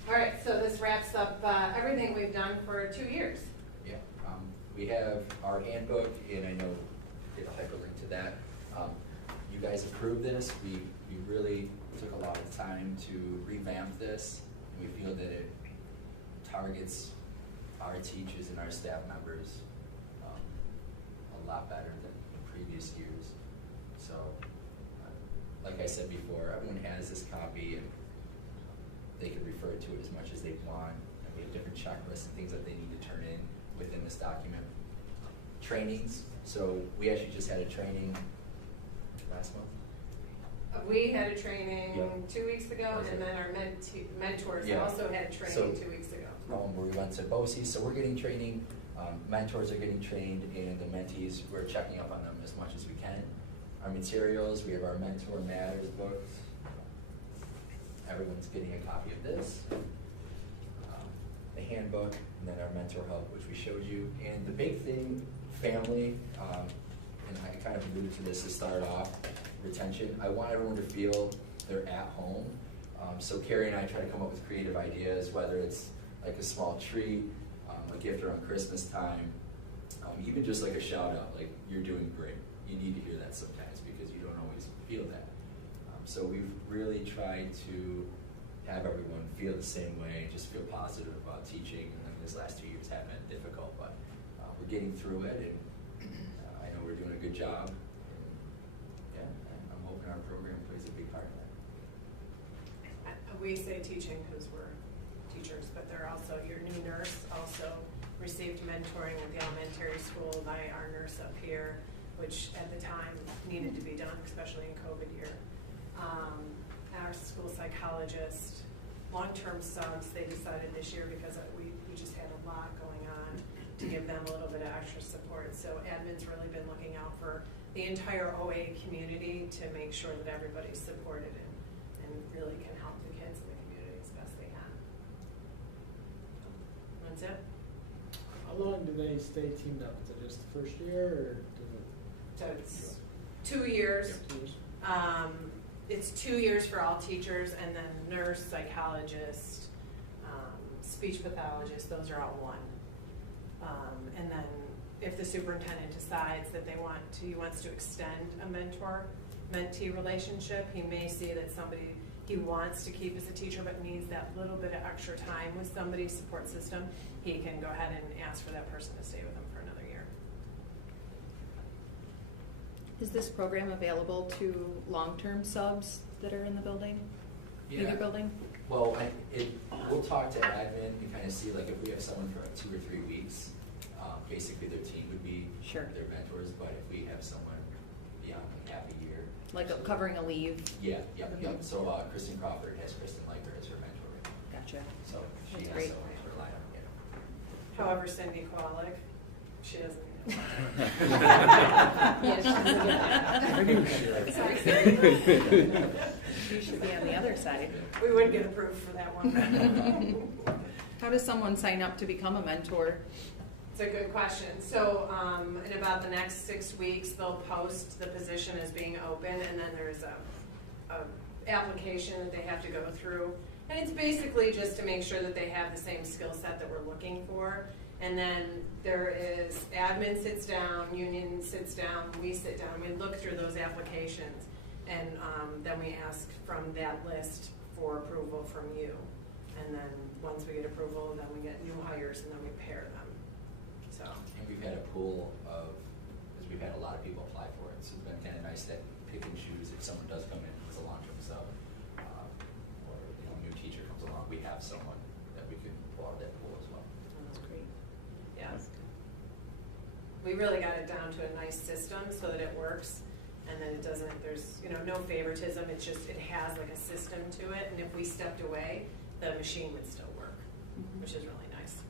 All right, so this wraps up everything we've done for 2 years. Yeah, we have our handbook, and I know it'll hyperlink to that. You guys approved this. We really took a lot of time to revamp this. We feel that it targets our teachers and our staff members a lot better than previous years. So, like I said before, everyone has this copy, and they can refer to it as much as they want. And we have different checklists and things that they need to turn in within this document. Trainings. So we actually just had a training last month. We had a training Yep. 2 weeks ago, Was and it? then our mentors Yeah. also had a training So, 2 weeks ago. Where we went to BOCES, so we're getting training, mentors are getting trained, and the mentees, we're checking up on them as much as we can. Our materials, we have our Mentor Matters books. Everyone's getting a copy of this. The handbook, and then our mentor help, which we showed you. And the big thing, family, and I kind of alluded to this to start off, retention. I want everyone to feel they're at home. So Carrie and I try to come up with creative ideas, whether it's like a small treat, a gift around Christmas time, even just like a shout out, like, you're doing great. You need to hear that sometimes because you don't always feel that. So we've really tried to have everyone feel the same way, just feel positive about teaching. And these last 2 years have been difficult, but we're getting through it, and I know we're doing a good job. And yeah, I'm hoping our program plays a big part in that. We say teaching because we're teachers, but they're also, your new nurse also received mentoring at the elementary school by our nurse up here, which at the time needed to be done, especially in COVID year. Our school psychologist, long-term subs, they decided this year because we just had a lot going on to give them a little bit of extra support. So admin's really been looking out for the entire OA community to make sure that everybody's supported and really can help the kids in the community as best they can. That's it. How long do they stay teamed up? Is it just the first year, or does it? So it's 2 years. 2 years? It's 2 years for all teachers, and then nurse, psychologist, speech pathologist, those are all one. And then if the superintendent decides that he wants to extend a mentor-mentee relationship, he may see that somebody he wants to keep as a teacher but needs that little bit of extra time with somebody's support system, he can go ahead and ask for that person to stay with him for another year. Is this program available to long-term subs that are in the building? Yeah. Either building? Well, we'll talk to admin and kind of see, like, if we have someone for 2 or 3 weeks, basically their team would be their mentors, but if we have someone beyond like half a year. Like covering a leave? Yeah. So Kristen Crawford has Kristen Liker as her mentor. Gotcha. So she That's has great. someone to rely on. Yeah. However, Cindy Kowalik, she doesn't. You should be on the other side. We wouldn't get approved for that one. How does someone sign up to become a mentor? It's a good question. So in about the next 6 weeks, they'll post the position as being open, and then there's a application that they have to go through. And it's basically just to make sure that they have the same skill set that we're looking for. And then there is, admin sits down, union sits down, we sit down, we look through those applications, and then we ask from that list for approval from you. And then once we get approval, then we get new hires, and then we pair them. So. And we've had a pool of, because we've had a lot of people apply for it, so it's been kind of nice to pick and choose if someone does come in as a long-term sub, or a new teacher comes along, we have someone that we can pull out of that pool as well. That's great. Yeah. We really got it down to a nice system so that it works, and then it doesn't, there's no favoritism, it's just, it has like a system to it, and if we stepped away, the machine would still work, which is really nice.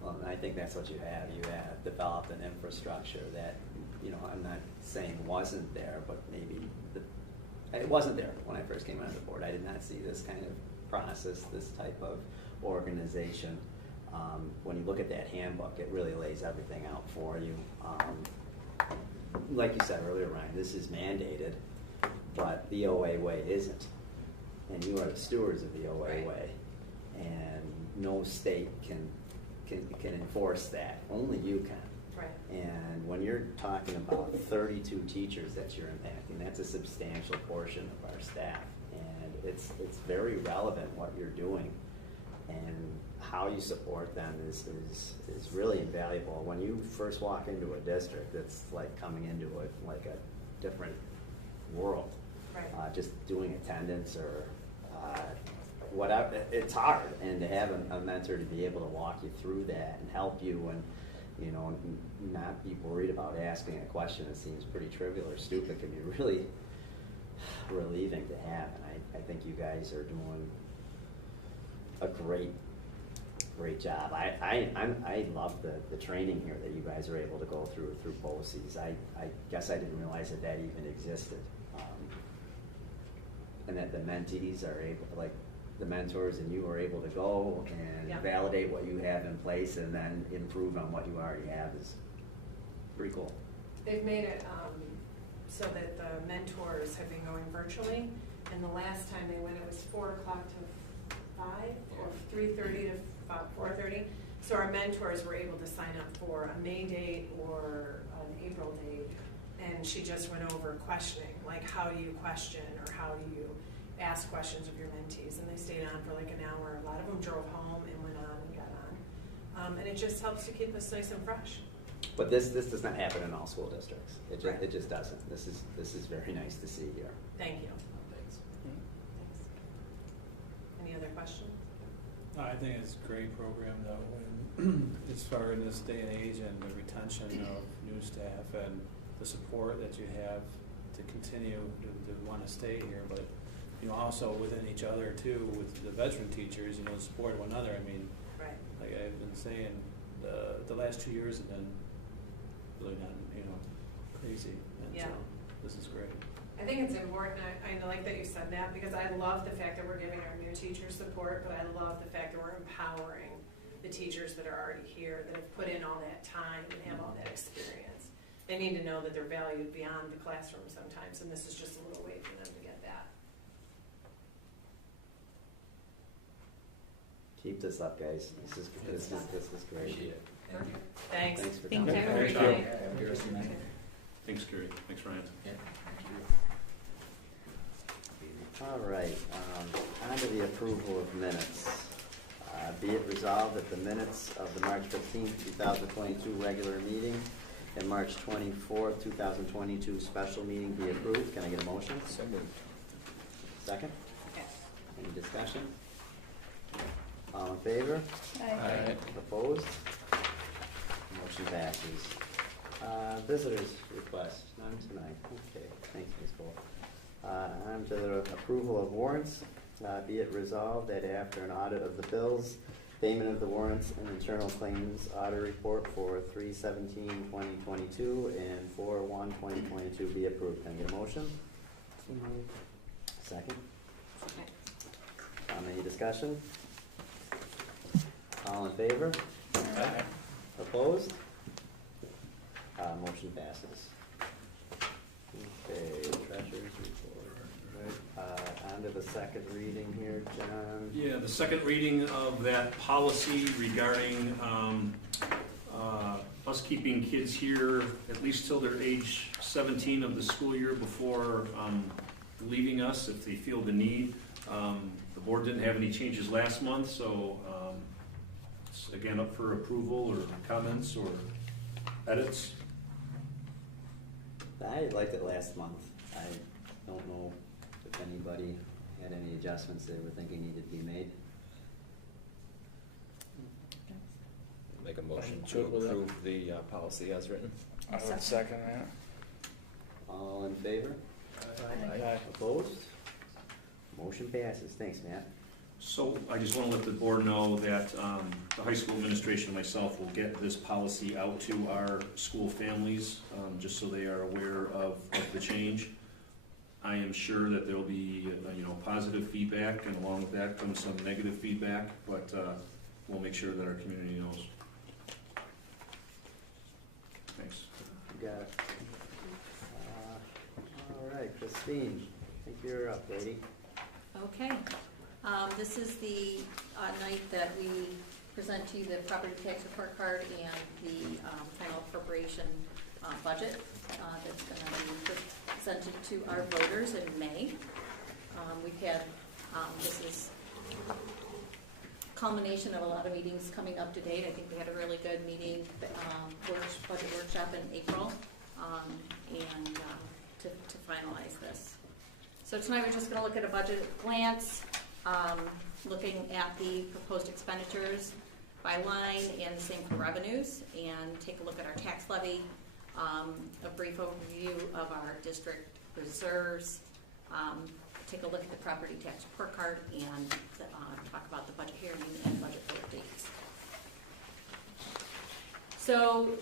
Well, and I think that's what you have. You have developed an infrastructure that, I'm not saying wasn't there, but maybe it wasn't there when I first came on the board. I did not see this kind of process, this type of organization. When you look at that handbook, it really lays everything out for you. Like you said earlier, Ryan, this is mandated, but the OA way isn't. And you are the stewards of the OA way. And no state can enforce that. Only you can. Right. And when you're talking about 32 teachers that you're impacting, that's a substantial portion of our staff. And it's very relevant what you're doing. And how you support them is really invaluable. When you first walk into a district, it's like coming into like a different world. Right. Just doing attendance or whatever, it's hard. And to have a mentor to be able to walk you through that and help you and not be worried about asking a question that seems pretty trivial or stupid can be really relieving to have. And I think you guys are doing a great job. I love the training here that you guys are able to go through BOCES. I guess I didn't realize that even existed. And that the mentees are able, like the mentors and you are able to go and validate what you have in place and then improve on what you already have is pretty cool. They've made it so that the mentors have been going virtually, and the last time they went it was 4 o'clock to 5 or 3:30 to 4:30. So our mentors were able to sign up for a May date or an April date, and she just went over questioning, like how do you question or how do you ask questions of your mentees, and they stayed on for like an hour. A lot of them drove home and went on and got on, and it just helps to keep us nice and fresh. But this does not happen in all school districts. Right. It just doesn't. This is very nice to see here. Thank you. Thanks. Thanks. Any other questions? I think it's a great program though, when, as far in this day and age and the retention of new staff and the support that you have to continue to want to stay here, but, you know, also within each other too, with the veteran teachers, you know, support one another. I mean, Right. like I've been saying, the last 2 years have been really not, you know, crazy. And Yeah. so this is great. I think it's important, I like that you said that, because I love the fact that we're giving our new teachers support, but I love the fact that we're empowering the teachers that are already here, that have put in all that time and have all that experience. They need to know that they're valued beyond the classroom sometimes, and this is just a little way for them to get that. Keep this up, guys. This is great. Appreciate it. Thank you. Thanks. Thanks for Thank coming. you. Have a Great great job. day. Have a good rest of your night. Thanks, Gary. Thanks, Ryan. Yeah, thank you. All right, on to the approval of minutes. Be it resolved that the minutes of the March 15th, 2022 regular meeting and March 24th, 2022 special meeting be approved. Can I get a motion? So moved. Second? Okay. Any discussion? All in favor? Aye. Opposed? Motion passes. Visitors request, none tonight. Okay, thanks, Ms. Cole. On to the approval of warrants. Be it resolved that after an audit of the bills, payment of the warrants and internal claims audit report for 3/17/2022 and 4/1/2022 be approved. Can I get a motion? Second? Any discussion? All in favor? Aye. Opposed? Motion passes. Okay, treasurer's report. On to the second reading here, John. Yeah, the second reading of that policy regarding us keeping kids here at least till they're age 17 of the school year before leaving us if they feel the need. The board didn't have any changes last month, so it's again up for approval or comments or edits. I liked it last month. I don't know if anybody had any adjustments they were thinking needed to be made. Make a motion to Good with that. approve the policy as written. I would second that. All in favor? Aye. Opposed? Motion passes. Thanks, Matt. So I just want to let the board know that the high school administration and myself will get this policy out to our school families, just so they are aware of the change. I am sure that there will be, positive feedback, and along with that comes some negative feedback, but we'll make sure that our community knows. Thanks. You got it. All right, Christine, I think you're up, lady. Okay. This is the night that we present to you the property tax report card and the final appropriation budget that's going to be presented to our voters in May. We've had, this is culmination of a lot of meetings coming up to date. I think we had a really good meeting, budget workshop in April, and to finalize this. So tonight we're just going to look at a budget at a glance, looking at the proposed expenditures by line and the same for revenues, and take a look at our tax levy, a brief overview of our district reserves, take a look at the property tax report card, and talk about the budget hearing and budget vote dates. So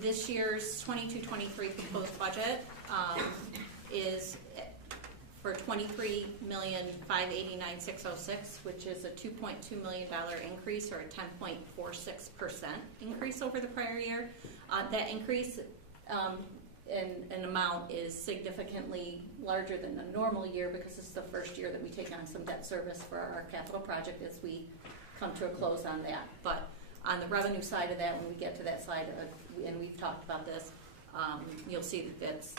this year's 22-23 proposed budget is for $23,589,606, which is a $2.2 million increase, or a 10.46% increase over the prior year. That increase in amount is significantly larger than a normal year, because this is the first year that we take on some debt service for our capital project as we come to a close on that. But on the revenue side of that, when we get to that side, and we've talked about this, you'll see that that's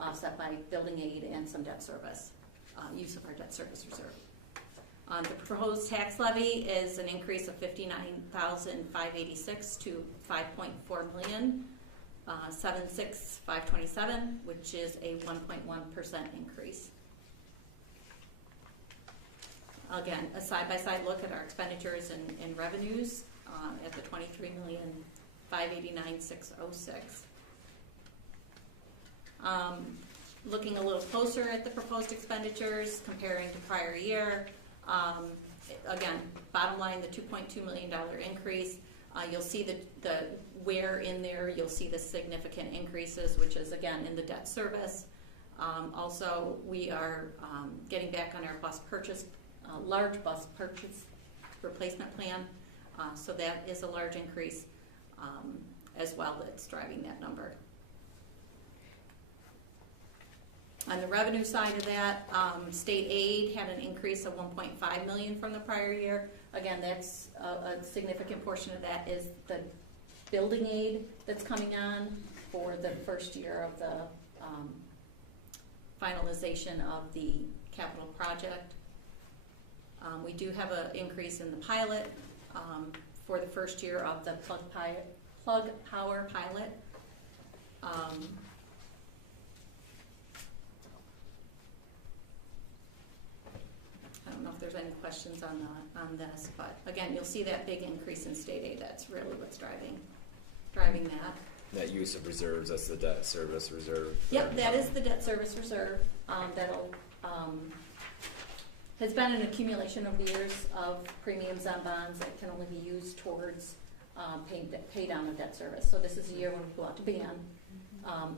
offset by building aid and some debt service, use of our debt service reserve. The proposed tax levy is an increase of 59,586 to 5.4 million, 76,527, which is a 1.1% increase. Again, a side-by-side look at our expenditures and revenues at the 23,589,606. Looking a little closer at the proposed expenditures, comparing to prior year. Again, bottom line, the $2.2 million increase. You'll see the where in there, you'll see the significant increases, which is again in the debt service. Also, we are getting back on our bus purchase, large bus purchase replacement plan. So that is a large increase as well that's driving that number. On the revenue side of that, state aid had an increase of $1.5 million from the prior year. Again, that's a significant portion of that is the building aid that's coming on for the first year of the finalization of the capital project. We do have an increase in the pilot for the first year of the plug power pilot. I don't know if there's any questions on this, but again, you'll see that big increase in state aid. That's really what's driving that. That use of reserves, that's the debt service reserve. Yep, that is the debt service reserve. That'll has been an accumulation over the years of premiums on bonds that can only be used towards pay down of debt service. So this is a year when we go out to bond.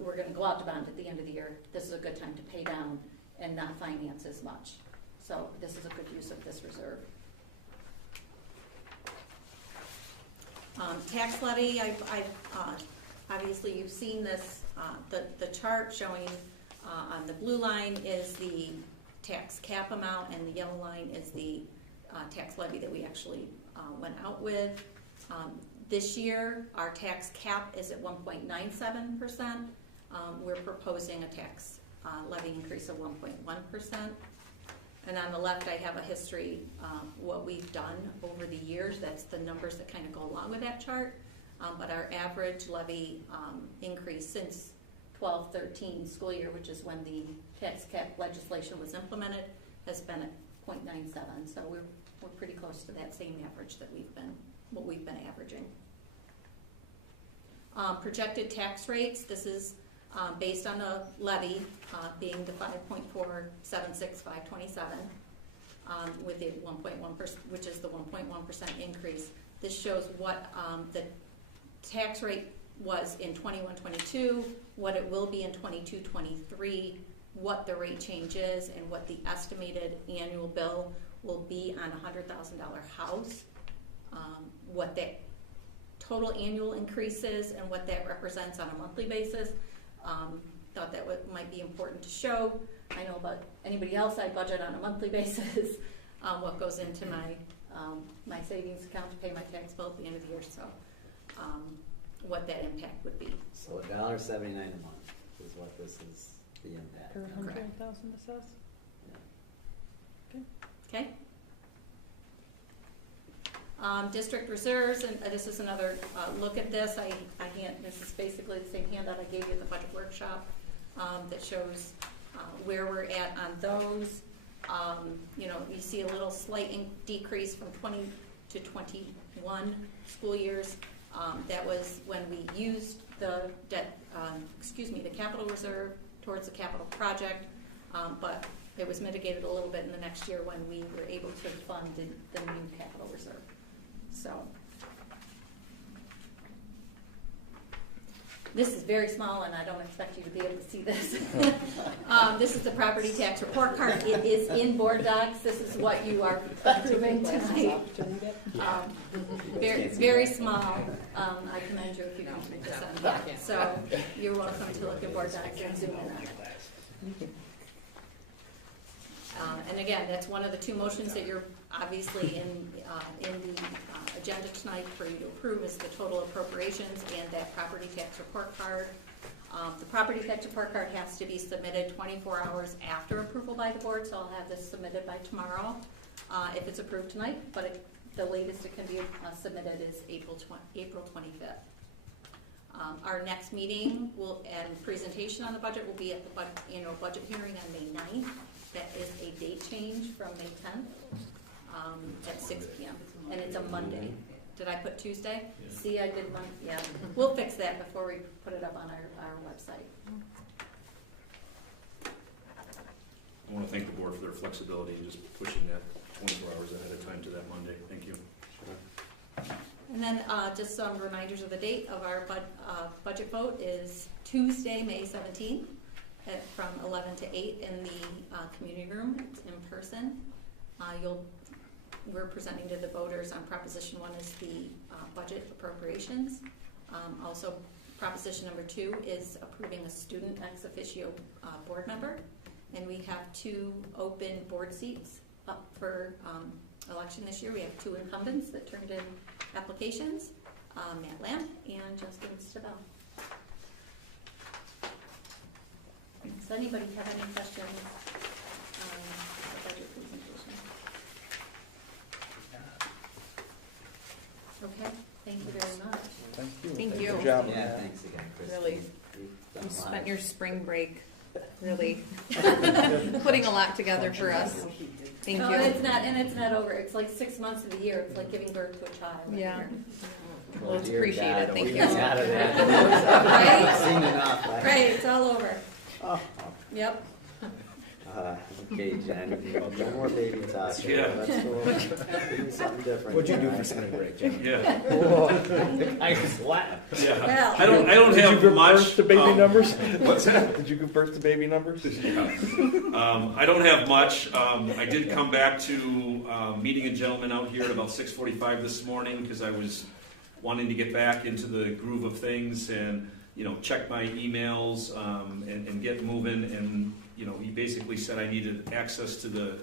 We're going to go out to bond at the end of the year. This is a good time to pay down and not finance as much. So this is a good use of this reserve. Tax levy, obviously you've seen this, the chart showing on the blue line is the tax cap amount and the yellow line is the tax levy that we actually went out with. This year, our tax cap is at 1.97%. We're proposing a tax levy increase of 1.1%. And on the left, I have a history, what we've done over the years. That's the numbers that kind of go along with that chart. But our average levy increase since 12-13 school year, which is when the tax cap legislation was implemented, has been at 0.97. So we're pretty close to that same average that we've been averaging. Projected tax rates. This is based on the levy being the 5.476527 with the 1.1%, which is the 1.1% increase. This shows what the tax rate was in 21-22, what it will be in 22-23, what the rate change is, and what the estimated annual bill will be on a $100,000 house. What that total annual increase is and what that represents on a monthly basis. Thought that might be important to show. I know about anybody else, I budget on a monthly basis what goes into my my savings account to pay my tax bill at the end of the year. So what that impact would be. So $1.79 a month is what this is, the impact. Per 100,000 assessed? Yeah. Okay. District reserves, and this is another look at this. This is basically the same handout I gave you at the budget workshop that shows where we're at on those. You see a little slight decrease from 20 to 21 school years. That was when we used the the capital reserve towards the capital project, but it was mitigated a little bit in the next year when we were able to fund the new capital reserve. So this is very small, and I don't expect you to be able to see this. This is the property tax report card. It is in board docs. This is what you are approving tonight. Very small. I commend you if you can read this on that. So you're welcome to look at board docs and zoom in on it. And again, that's one of the two motions that you're obviously in the agenda tonight for you to approve is the total appropriations and that property tax report card. The property tax report card has to be submitted 24 hours after approval by the board, so I'll have this submitted by tomorrow. if it's approved tonight, but the latest it can be submitted is April 25th. Our next meeting and presentation on the budget will be at the annual budget hearing on May 9th. That is a date change from May 10th at 6 p.m. And it's a Monday. Did I put Tuesday? Yeah. See, I did Monday. Yeah, we'll fix that before we put it up on our website. I want to thank the board for their flexibility and just pushing that 24 hours ahead of time to that Monday. Thank you. And then just some reminders of the date of our budget vote is Tuesday, May 17th from 11 to 8 in the community room. It's in person. We're presenting to the voters on Proposition 1 is the budget appropriations. Also, Proposition number 2 is approving a student ex officio board member. And we have 2 open board seats up for election this year. We have 2 incumbents that turned in applications, Matt Lamb and Justin Stabell. Does anybody have any questions on the budget presentation? Okay, thank you very much. Thank you. Thank you. Good job. Yeah, thanks again, Chris. Really. You've done You a lot. spent your spring break really putting a lot together for us. Thank No, you. it's not over. It's like 6 months of the year. It's like giving birth to a child. Yeah. Oh, Well, it's dear appreciated. God, Thank we you. got out of that. Right? I've seen enough. Right, it's all over. Oh. Yep. Okay, Jen, no more baby talk. Yeah. Let's go do something different. What'd you do for spring break, Jen? Yeah. I was laughing. Yeah. Well- I don't Did have you give much. birth to baby numbers? What's that? Did you give birth to baby numbers? Yeah. I don't have much. I did come back to meeting a gentleman out here at about 6:45 this morning because I was wanting to get back into the groove of things and check my emails and get moving. And he basically said I needed access to the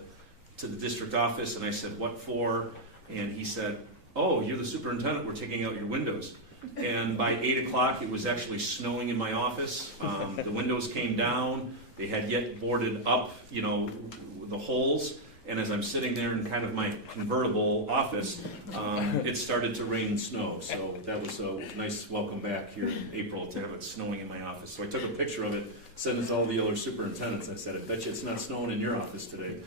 district office, and I said, "What for?" And he said, "Oh, you're the superintendent. We're taking out your windows." And by 8 o'clock, it was actually snowing in my office. The windows came down. They had yet boarded up, the holes. And as I'm sitting there in kind of my convertible office, it started to rain and snow. So that was a nice welcome back here in April to have it snowing in my office. So I took a picture of it, sent it to all the other superintendents. I said, "I bet you it's not snowing in your office today."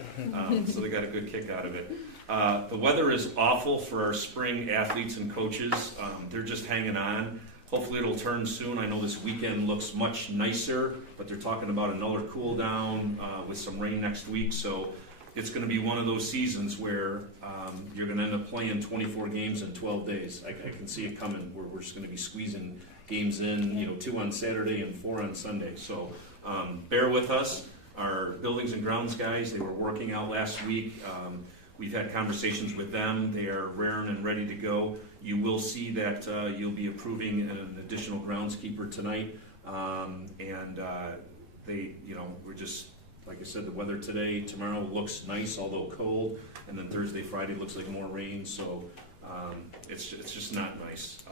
So they got a good kick out of it. The weather is awful for our spring athletes and coaches. They're just hanging on. Hopefully it'll turn soon. I know this weekend looks much nicer, but they're talking about another cool down with some rain next week. So it's going to be one of those seasons where you're going to end up playing 24 games in 12 days. I can see it coming, where we're just going to be squeezing games in, 2 on Saturday and 4 on Sunday. So bear with us. Our buildings and grounds guys, they were working out last week. We've had conversations with them. They are raring and ready to go. You will see that you'll be approving an additional groundskeeper tonight. We're just, like I said, the weather today, tomorrow looks nice, although cold, and then Thursday, Friday looks like more rain, so it's just not nice.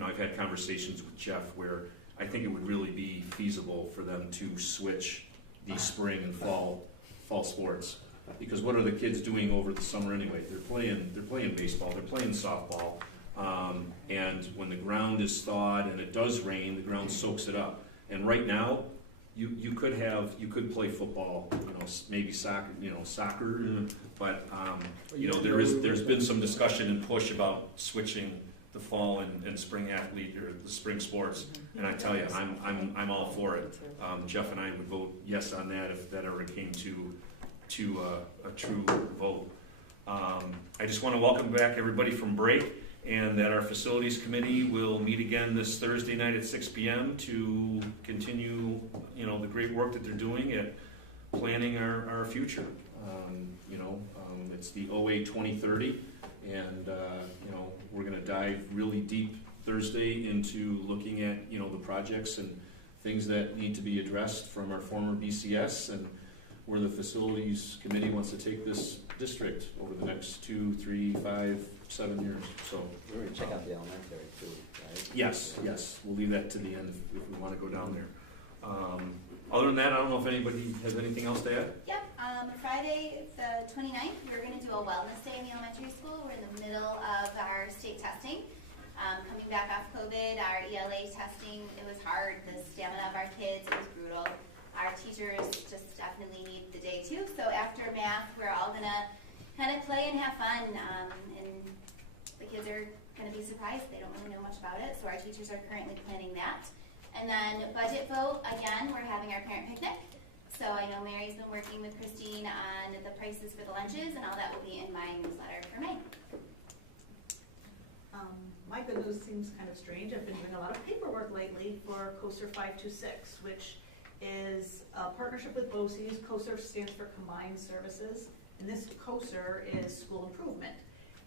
I've had conversations with Jeff where I think it would really be feasible for them to switch the spring and fall sports, because what are the kids doing over the summer anyway? They're playing baseball, they're playing softball, and when the ground is thawed and it does rain, the ground soaks it up. And right now, you could play football, maybe soccer, but there's been some discussion and push about switching the fall and spring athlete or the spring sports, and I tell you, I'm all for it. Jeff and I would vote yes on that if that ever came to a true vote. I just want to welcome back everybody from break, and that our facilities committee will meet again this Thursday night at 6 p.m. to continue, the great work that they're doing at planning our future. It's the 08-2030, and we're going to dive really deep Thursday into looking at the projects and things that need to be addressed from our former BCS, and where the facilities committee wants to take this district over the next 2, 3, 5, 7 years. So We're going to check out the elementary too, right? yes, we'll leave that to the end if we want to go down there. Other than that, I don't know if anybody has anything else to add. Yep, Friday, the 29th, we're going to do a wellness day in the elementary school. We're in the middle of our state testing. Coming back off COVID, our ELA testing, it was hard. The stamina of our kids, it was brutal. Our teachers just definitely need the day too. So after math, we're all going to kind of play and have fun. And the kids are going to be surprised. They don't really know much about it. So our teachers are currently planning that. And then budget vote, again, we're having our parent picnic. So I know Mary's been working with Christine on the prices for the lunches, and all that will be in my newsletter for May. My good news seems kind of strange. I've been doing a lot of paperwork lately for COSER 526, which is a partnership with BOCES. COSER stands for Combined Services, and this COSER is school improvement.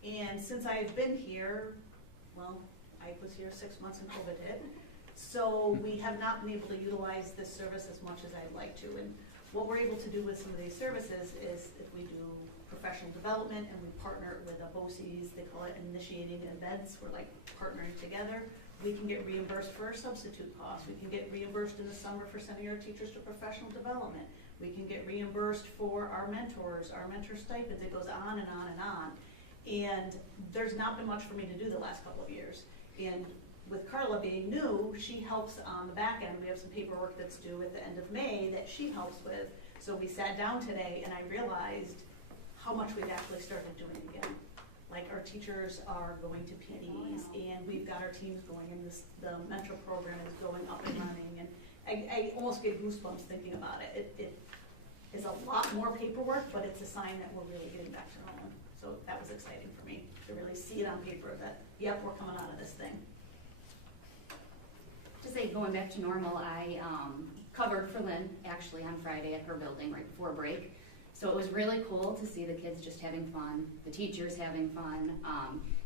And since I've been here, well, I was here 6 months and COVID hit, so we have not been able to utilize this service as much as I'd like to. And what we're able to do with some of these services is if we do professional development and we partner with a BOCES, they call it initiating events, we're like partnering together, we can get reimbursed for our substitute costs. We can get reimbursed in the summer for sending our teachers to professional development. We can get reimbursed for our mentors, our mentor stipends. It goes on and on and on. And there's not been much for me to do the last couple of years. And with Carla being new, she helps on the back end. We have some paperwork that's due at the end of May that she helps with. So we sat down today and I realized how much we've actually started doing again. Like our teachers are going to PDs and we've got our teams going and the mentor program is going up and running. And I almost get goosebumps thinking about it. It is a lot more paperwork, but it's a sign that we're really getting back to normal. So that was exciting for me to really see it on paper that, yep, we're coming out of this thing. To say going back to normal, I covered for Lynn actually on Friday at her building right before break. So it was really cool to see the kids just having fun, the teachers having fun,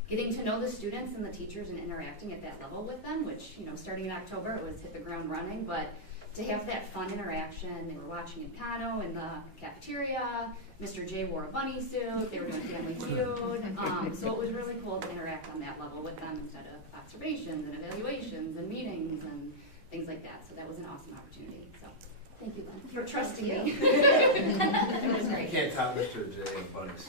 getting to know the students and the teachers and interacting at that level with them, which, you know, starting in October, it was hit the ground running, but to have that fun interaction, they were watching in Kano in the cafeteria, Mr. J wore a bunny suit, they were doing Family Feud, so it was really cool to interact on that level with them instead of observations and evaluations and meetings and things like that, so that was an awesome opportunity, so. Thank you, Lynn, for trusting me. It was great. You can't top Mr. J and bunnies.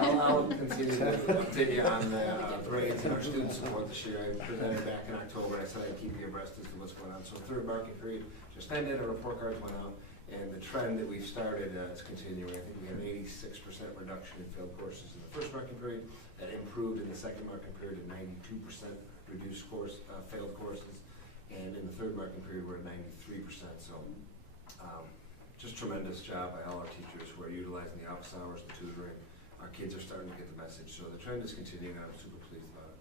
I'll continue to update you on the grades and our student support this year. I presented back in October. I said I'd keep you abreast as to what's going on. So the third marking period just ended. Our report cards went out. And the trend that we've started is continuing. I think we had an 86% reduction in failed courses in the first marking period. That improved in the second marking period to 92% reduced failed courses. And in the third marking period, we're at 93%. So just tremendous job by all our teachers who are utilizing the office hours, the tutoring. Our kids are starting to get the message. So the trend is continuing, and I'm super pleased about it.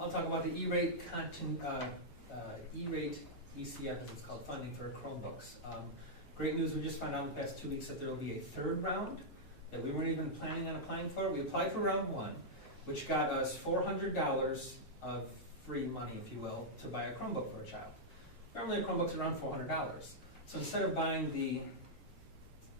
I'll talk about the E-rate E-rate ECF, as it's called, funding for Chromebooks. Great news, we just found out in the past 2 weeks that there will be a third round that we weren't even planning on applying for. We applied for round one, which got us $400 of free money, if you will, to buy a Chromebook for a child. Normally a Chromebook's around $400. So instead of buying the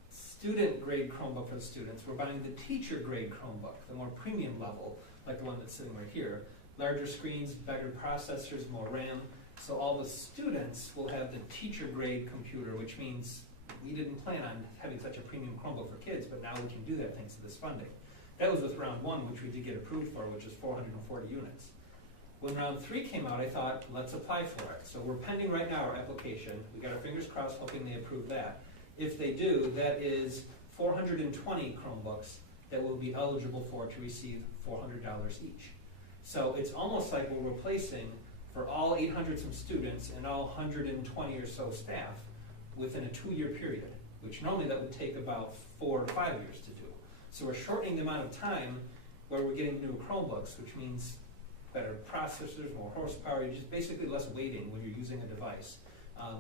student grade Chromebook for the students, we're buying the teacher grade Chromebook, the more premium level, like the one that's sitting right here. Larger screens, better processors, more RAM. So all the students will have the teacher grade computer, which means we didn't plan on having such a premium Chromebook for kids, but now we can do that thanks to this funding. That was with round one, which we did get approved for, which is 440 units. When round three came out, I thought, let's apply for it. So we're pending right now our application. We got our fingers crossed, hoping they approve that. If they do, that is 420 Chromebooks that will be eligible to receive $400 each. So it's almost like we're replacing for all 800 some students and all 120 or so staff within a 2-year period, which normally that would take about 4 to 5 years to do. So we're shortening the amount of time where we're getting new Chromebooks, which means better processors, more horsepower, you're just basically less waiting when you're using a device,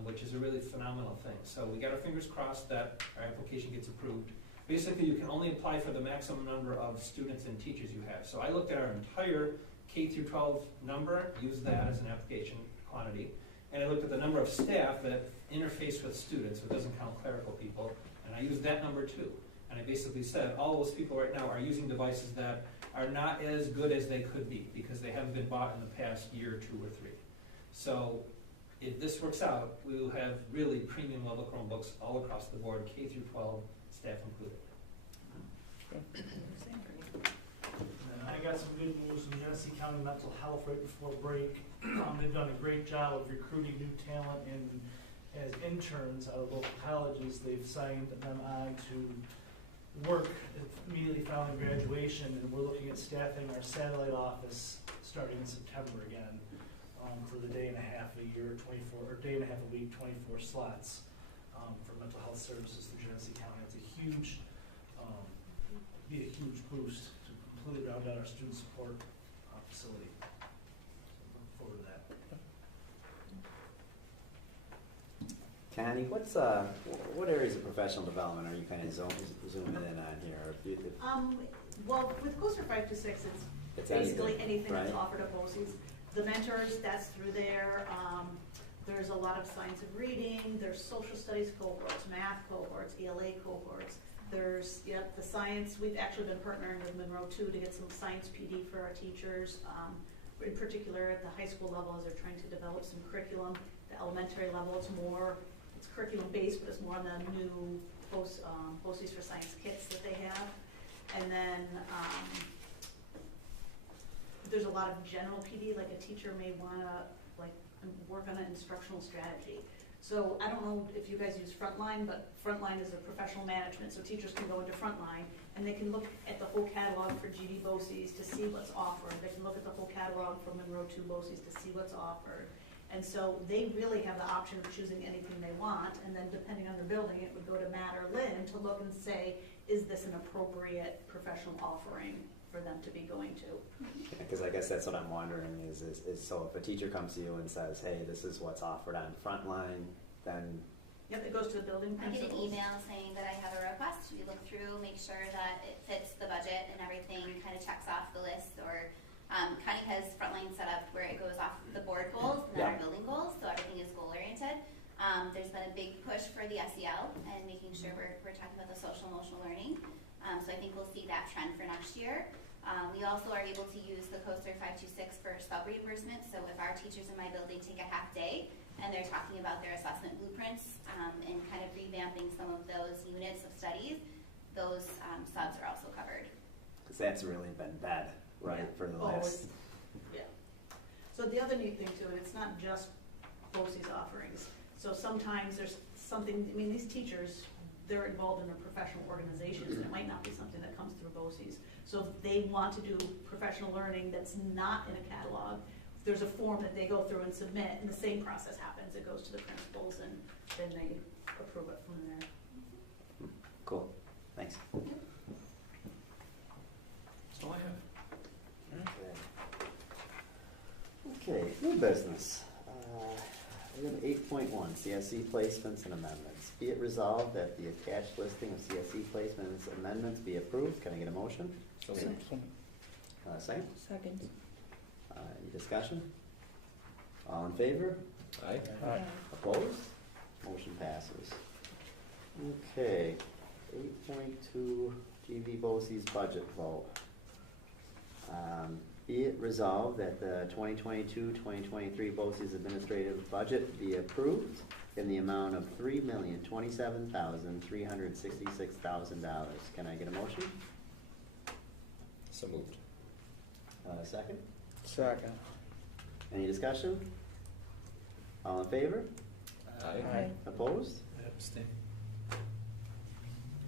which is a really phenomenal thing. So we got our fingers crossed that our application gets approved. Basically, you can only apply for the maximum number of students and teachers you have. So I looked at our entire K through 12 number, used that as an application quantity, and I looked at the number of staff that interface with students, so it doesn't count clerical people, and I used that number too. And I basically said all those people right now are using devices that are not as good as they could be because they haven't been bought in the past year, 2 or 3. So if this works out, we will have really premium level Chromebooks all across the board, K through 12, staff included. And I got some good news from Genesee County Mental Health right before break. They've done a great job of recruiting new talent and as interns out of local colleges. They've signed them on to work immediately following graduation, and we're looking at staffing our satellite office starting in September again for the day and a half a year, 24, or day and a half a week, 24 slots for mental health services through Genesee County. It's a huge, be a huge boost to completely round out our student support facility. Look forward to that. Connie, what areas of professional development are you kind of zooming in on here? Well, with Coaster 5 to 6, it's basically anything that's offered at BOCES. The mentors, that's through there. There's a lot of science and reading. There's social studies cohorts, math cohorts, ELA cohorts. There's, the science. We've actually been partnering with Monroe too to get some science PD for our teachers. In particular, at the high school level, as they're trying to develop some curriculum. The elementary level, it's curriculum based, but it's more on the new BOCES for Science kits that they have. And then there's a lot of general PD, like a teacher may want to work on an instructional strategy. So I don't know if you guys use Frontline, but Frontline is a professional management, so teachers can go into Frontline and they can look at the whole catalog for GD BOCES to see what's offered. They can look at the whole catalog for Monroe 2 BOCES to see what's offered. And so they really have the option of choosing anything they want, and then depending on their building, it would go to Matt or Lynn to look and say, is this an appropriate professional offering for them to be going to? Because I guess that's what I'm wondering is so if a teacher comes to you and says, hey, this is what's offered on Frontline, then... Yep, it goes to the building I get an principals. email saying that I have a request. We look through, make sure that it fits the budget and everything kind of checks off the list, or Connie has Frontline set up where it goes off the board goals and then our building goals, so everything is goal oriented. There's been a big push for the SEL and making sure we're talking about the social emotional learning. So I think we'll see that trend for next year. We also are able to use the Coaster 526 for sub reimbursement. So if our teachers in my building take a half day and they're talking about their assessment blueprints and kind of revamping some of those units of studies, those subs are also covered. Because that's really been bad, right, for the last... So the other neat thing too, and it's not just BOCES offerings. So sometimes there's something, these teachers, they're involved in their professional organizations, and it might not be something that comes through BOCES. So if they want to do professional learning that's not in a catalog, there's a form that they go through and submit, and the same process happens. It goes to the principals, and then they approve it from there. Cool. Thanks. That's all I have. Okay, new business. Item 8.1, CSE placements and amendments. Be it resolved that the attached listing of CSE placements and amendments be approved. Can I get a motion? Second. Second? Second. Any discussion? All in favor? Aye. Opposed? Motion passes. Okay, 8.2, GV BOCES budget vote. Be it resolved that the 2022-2023 BOCES administrative budget be approved in the amount of $3,027,366,000. Can I get a motion? So moved. Second? Second. Any discussion? All in favor? Aye. Opposed? Abstain.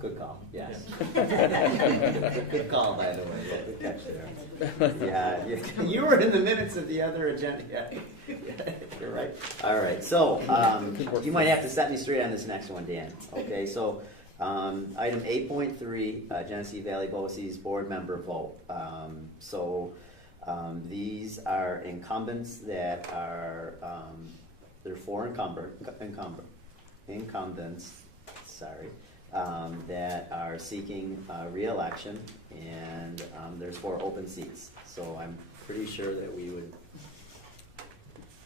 Good call, yes. Good call, by the way. Yeah, good catch there. Yeah, you were in the minutes of the other agenda. Yeah. You're right. All right, so you might have to set me straight on this next one, Dan. Okay, so item 8.3, Genesee Valley BOCES board member vote. These are incumbents that are, they're four incumbents, sorry. That are seeking re-election, and there's 4 open seats. So I'm pretty sure that we would...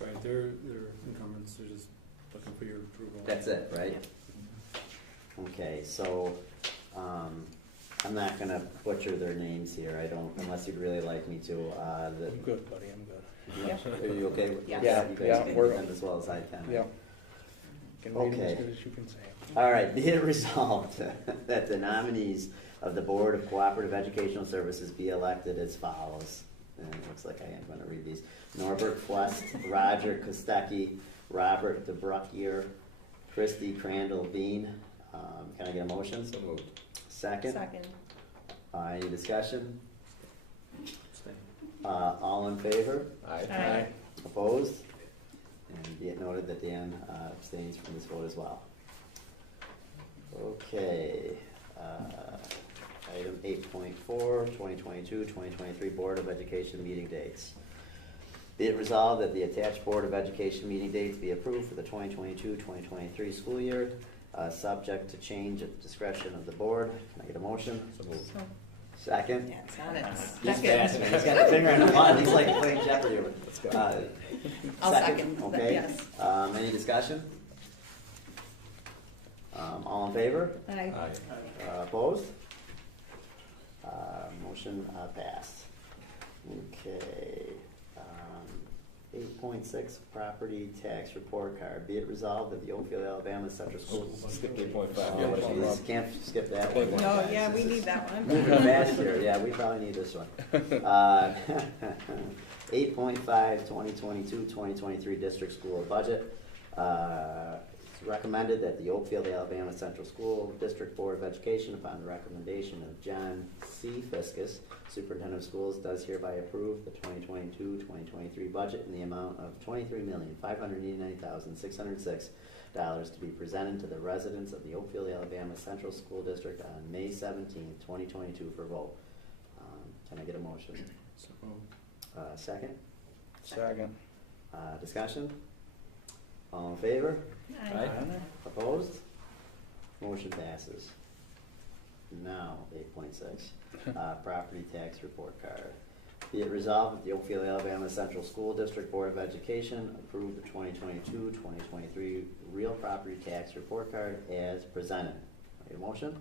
Right, they're incumbents, they're just looking for your approval. That's it, right? Okay, so I'm not gonna butcher their names here, I don't, unless you'd really like me to, I'm good, buddy, I'm good. Yeah. Are you okay with Yes. that? You guys Yeah, can we're- defend as well as I can. Yeah. Can read them Okay. as good as you can say. All right, be it resolved that the nominees of the Board of Cooperative Educational Services be elected as follows. And it looks like I am gonna read these. Norbert Fuest, Roger Kostecki, Robert DeBruckier, Christy Crandall Bean. Can I get a motion? So moved. Second? Second. Any discussion? All in favor? Aye. Aye. Opposed? And be it noted that Dan abstains from this vote as well. Okay, item 8.4, 2022-2023 Board of Education meeting dates. Be it resolved that the attached Board of Education meeting dates be approved for the 2022-2023 school year, subject to change at discretion of the board. Can I get a motion? So moved. Second? Yeah, it's on it. He's fast, man. He's got the finger on the button. He's like playing Jeopardy. Let's go. I'll second that, Okay. yes. Any discussion? All in favor? Aye. Opposed? Motion passed. Okay. 8.6 property tax report card. Be it resolved that the Oakfield-Alabama Central School. Skip 8.5. Oh, geez, can't skip that one. No, yeah, we need that one. Moving fast here, yeah, we probably need this one. 8.5, 2022-2023 district school budget. It's recommended that the Oakfield-Alabama Central School District Board of Education, upon the recommendation of John C. Fiskus, Superintendent of Schools, does hereby approve the 2022-2023 budget in the amount of $23,589,606 to be presented to the residents of the Oakfield-Alabama Central School District on May 17th, 2022 for vote. Can I get a motion? Second? Second. Discussion? All in favor? Aye. Opposed? Motion passes. Now, 8.6, property tax report card. Be it resolved that the Oakfield-Alabama Central School District Board of Education approve the 2022-2023 real property tax report card as presented. Need a motion?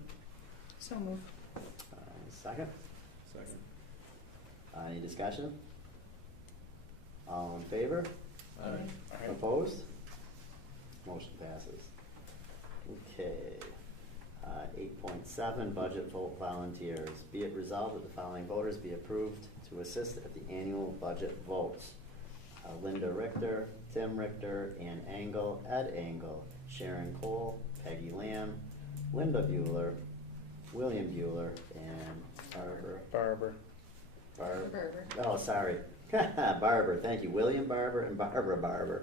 So move. Second? Second. Any discussion? All in favor? Aye. Opposed? Motion passes. Okay. 8.7, budget vote volunteers. Be it resolved that the following voters be approved to assist at the annual budget votes. Linda Richter, Tim Richter, Ann Engel, Ed Engel, Sharon Cole, Peggy Lamb, Linda Bueller, William Bueller, and Barber. Oh, sorry. Barber, thank you. William Barber and Barbara Barber.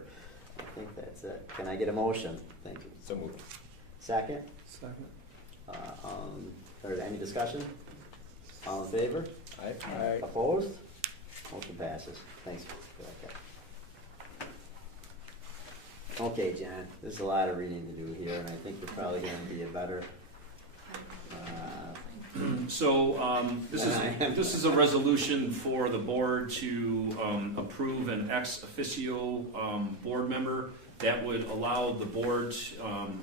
I think that's it. Can I get a motion? Thank you. So moved. Second? Second. Or any discussion? All in favor? Aye. Aye. Opposed? Motion passes. Thanks for that, guy. Okay, John, there's a lot of reading to do here, and I think we're probably gonna be a better, So, this is a resolution for the board to approve an ex officio board member that would allow the board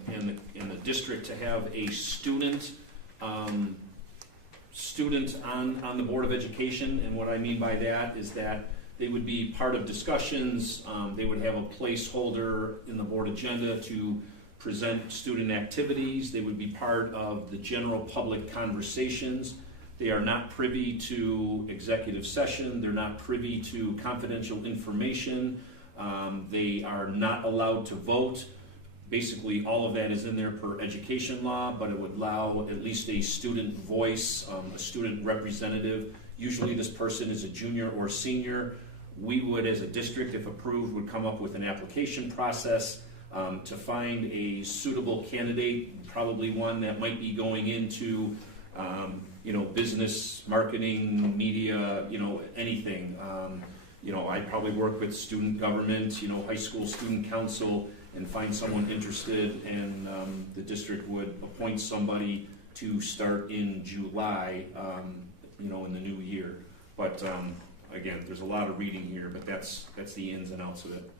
and the district to have a student on the Board of Education. And what I mean by that is that they would be part of discussions, they would have a placeholder in the board agenda to present student activities, they would be part of the general public conversations. They are not privy to executive session, they're not privy to confidential information, they are not allowed to vote. Basically, all of that is in there per education law, but it would allow at least a student voice, a student representative. Usually this person is a junior or senior. We would, as a district, if approved, would come up with an application process to find a suitable candidate, probably one that might be going into business, marketing, media, anything. I'd probably work with student government, high school student council, and find someone interested, and the district would appoint somebody to start in July, in the new year. But again, there's a lot of reading here, but that's the ins and outs of it.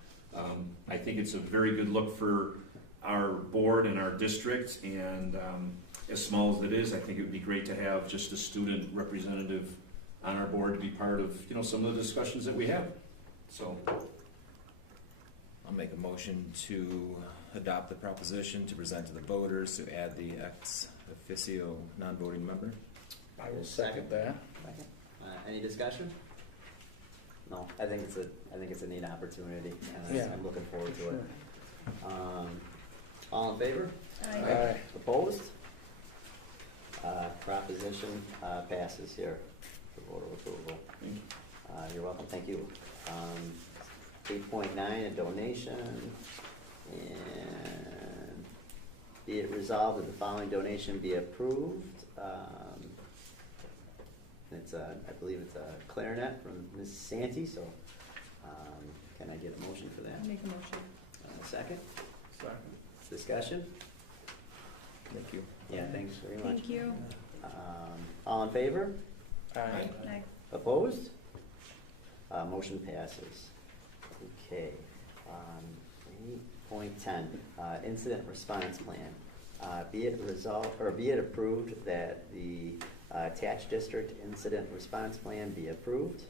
I think it's a very good look for our board and our district, and as small as it is, I think it would be great to have just a student representative on our board to be part of, you know, some of the discussions that we have. So I'll make a motion to adopt the proposition to present to the voters to add the ex officio non-voting member. I will second that. Any discussion? No, I think it's a neat opportunity, and Yeah. I'm looking forward to it. All in favor? Aye. Opposed? Proposition passes here for voter approval. You're welcome, thank you. 8.9, a donation, and be it resolved that the following donation be approved. I believe it's a clarinet from Ms. Santee, so can I get a motion for that? I'll make a motion. Second? Second. Discussion? Thank you. Yeah, thanks very much. Thank you. All in favor? Aye. Aye. Opposed? Motion passes. Okay. 8.10, incident response plan. Be it resolved, or be it approved that the attached district incident response plan be approved.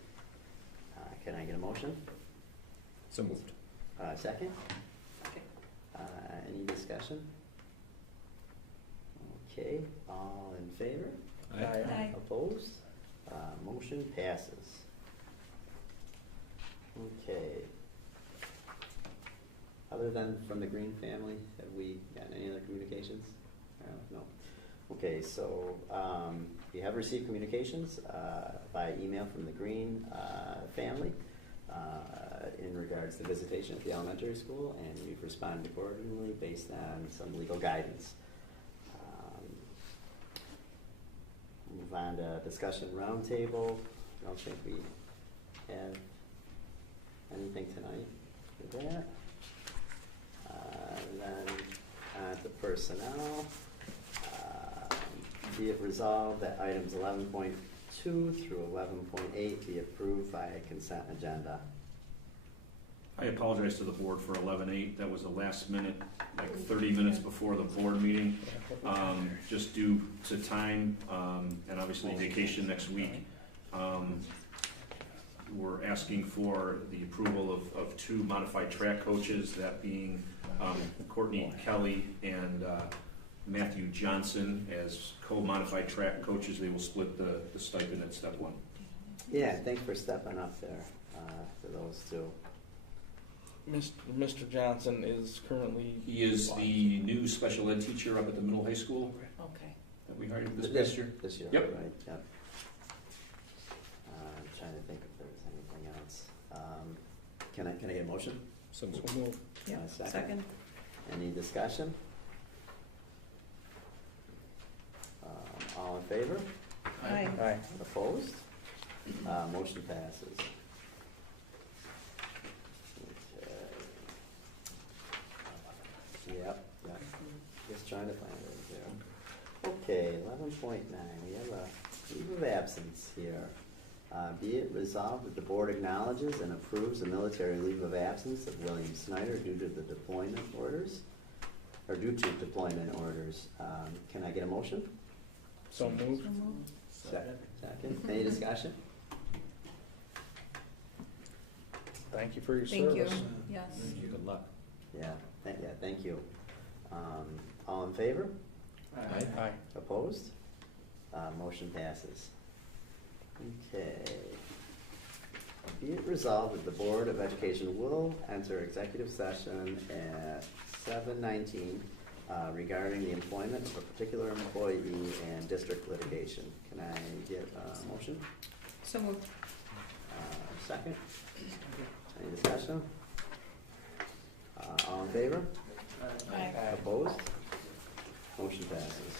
Can I get a motion? So moved. Second? Any discussion? Okay, all in favor? Aye. Opposed? Motion passes. Okay. Other than from the Green family, have we gotten any other communications? No. Okay, so we have received communications by email from the Green family in regards to visitation at the elementary school, and we've responded accordingly based on some legal guidance. Move on to discussion roundtable. I don't think we have anything tonight for that. Then on to personnel. Be it resolved that items 11.2 through 11.8 be approved by consent agenda. I apologize to the board for 11.8. That was a last minute, like 30 minutes before the board meeting, just due to time and obviously vacation next week. We're asking for the approval of two modified track coaches, that being Courtney Kelly and Matthew Johnson as co-modified track coaches. They will split the stipend at step one. Yeah, thanks for stepping up there for those two. Mr. Johnson is currently... He is the new special ed teacher up at the middle high school. Okay. That we hired this year. This year, Yep. right, yep. I'm trying to think if there's anything else. Can I get a motion? So So moved. Yeah, Second. second. Any discussion? All in favor? Aye. Aye. Opposed? Motion passes. Okay. Yep, just trying to find it there. Okay, 11.9, we have a leave of absence here. Be it resolved that the board acknowledges and approves a military leave of absence of William Snyder due to the deployment orders, or due to deployment orders. Can I get a motion? So moved. Second. Any discussion? Thank you for your Thank you. service. Yes. Good luck. Yeah, thank you. All in favor? Aye. Opposed? Motion passes. Okay. Be it resolved that the Board of Education will enter executive session at 7:19 regarding the employment of a particular employee and district litigation. Can I get a motion? So moved. Second? Any discussion? All in favor? Aye. Opposed? Motion passes.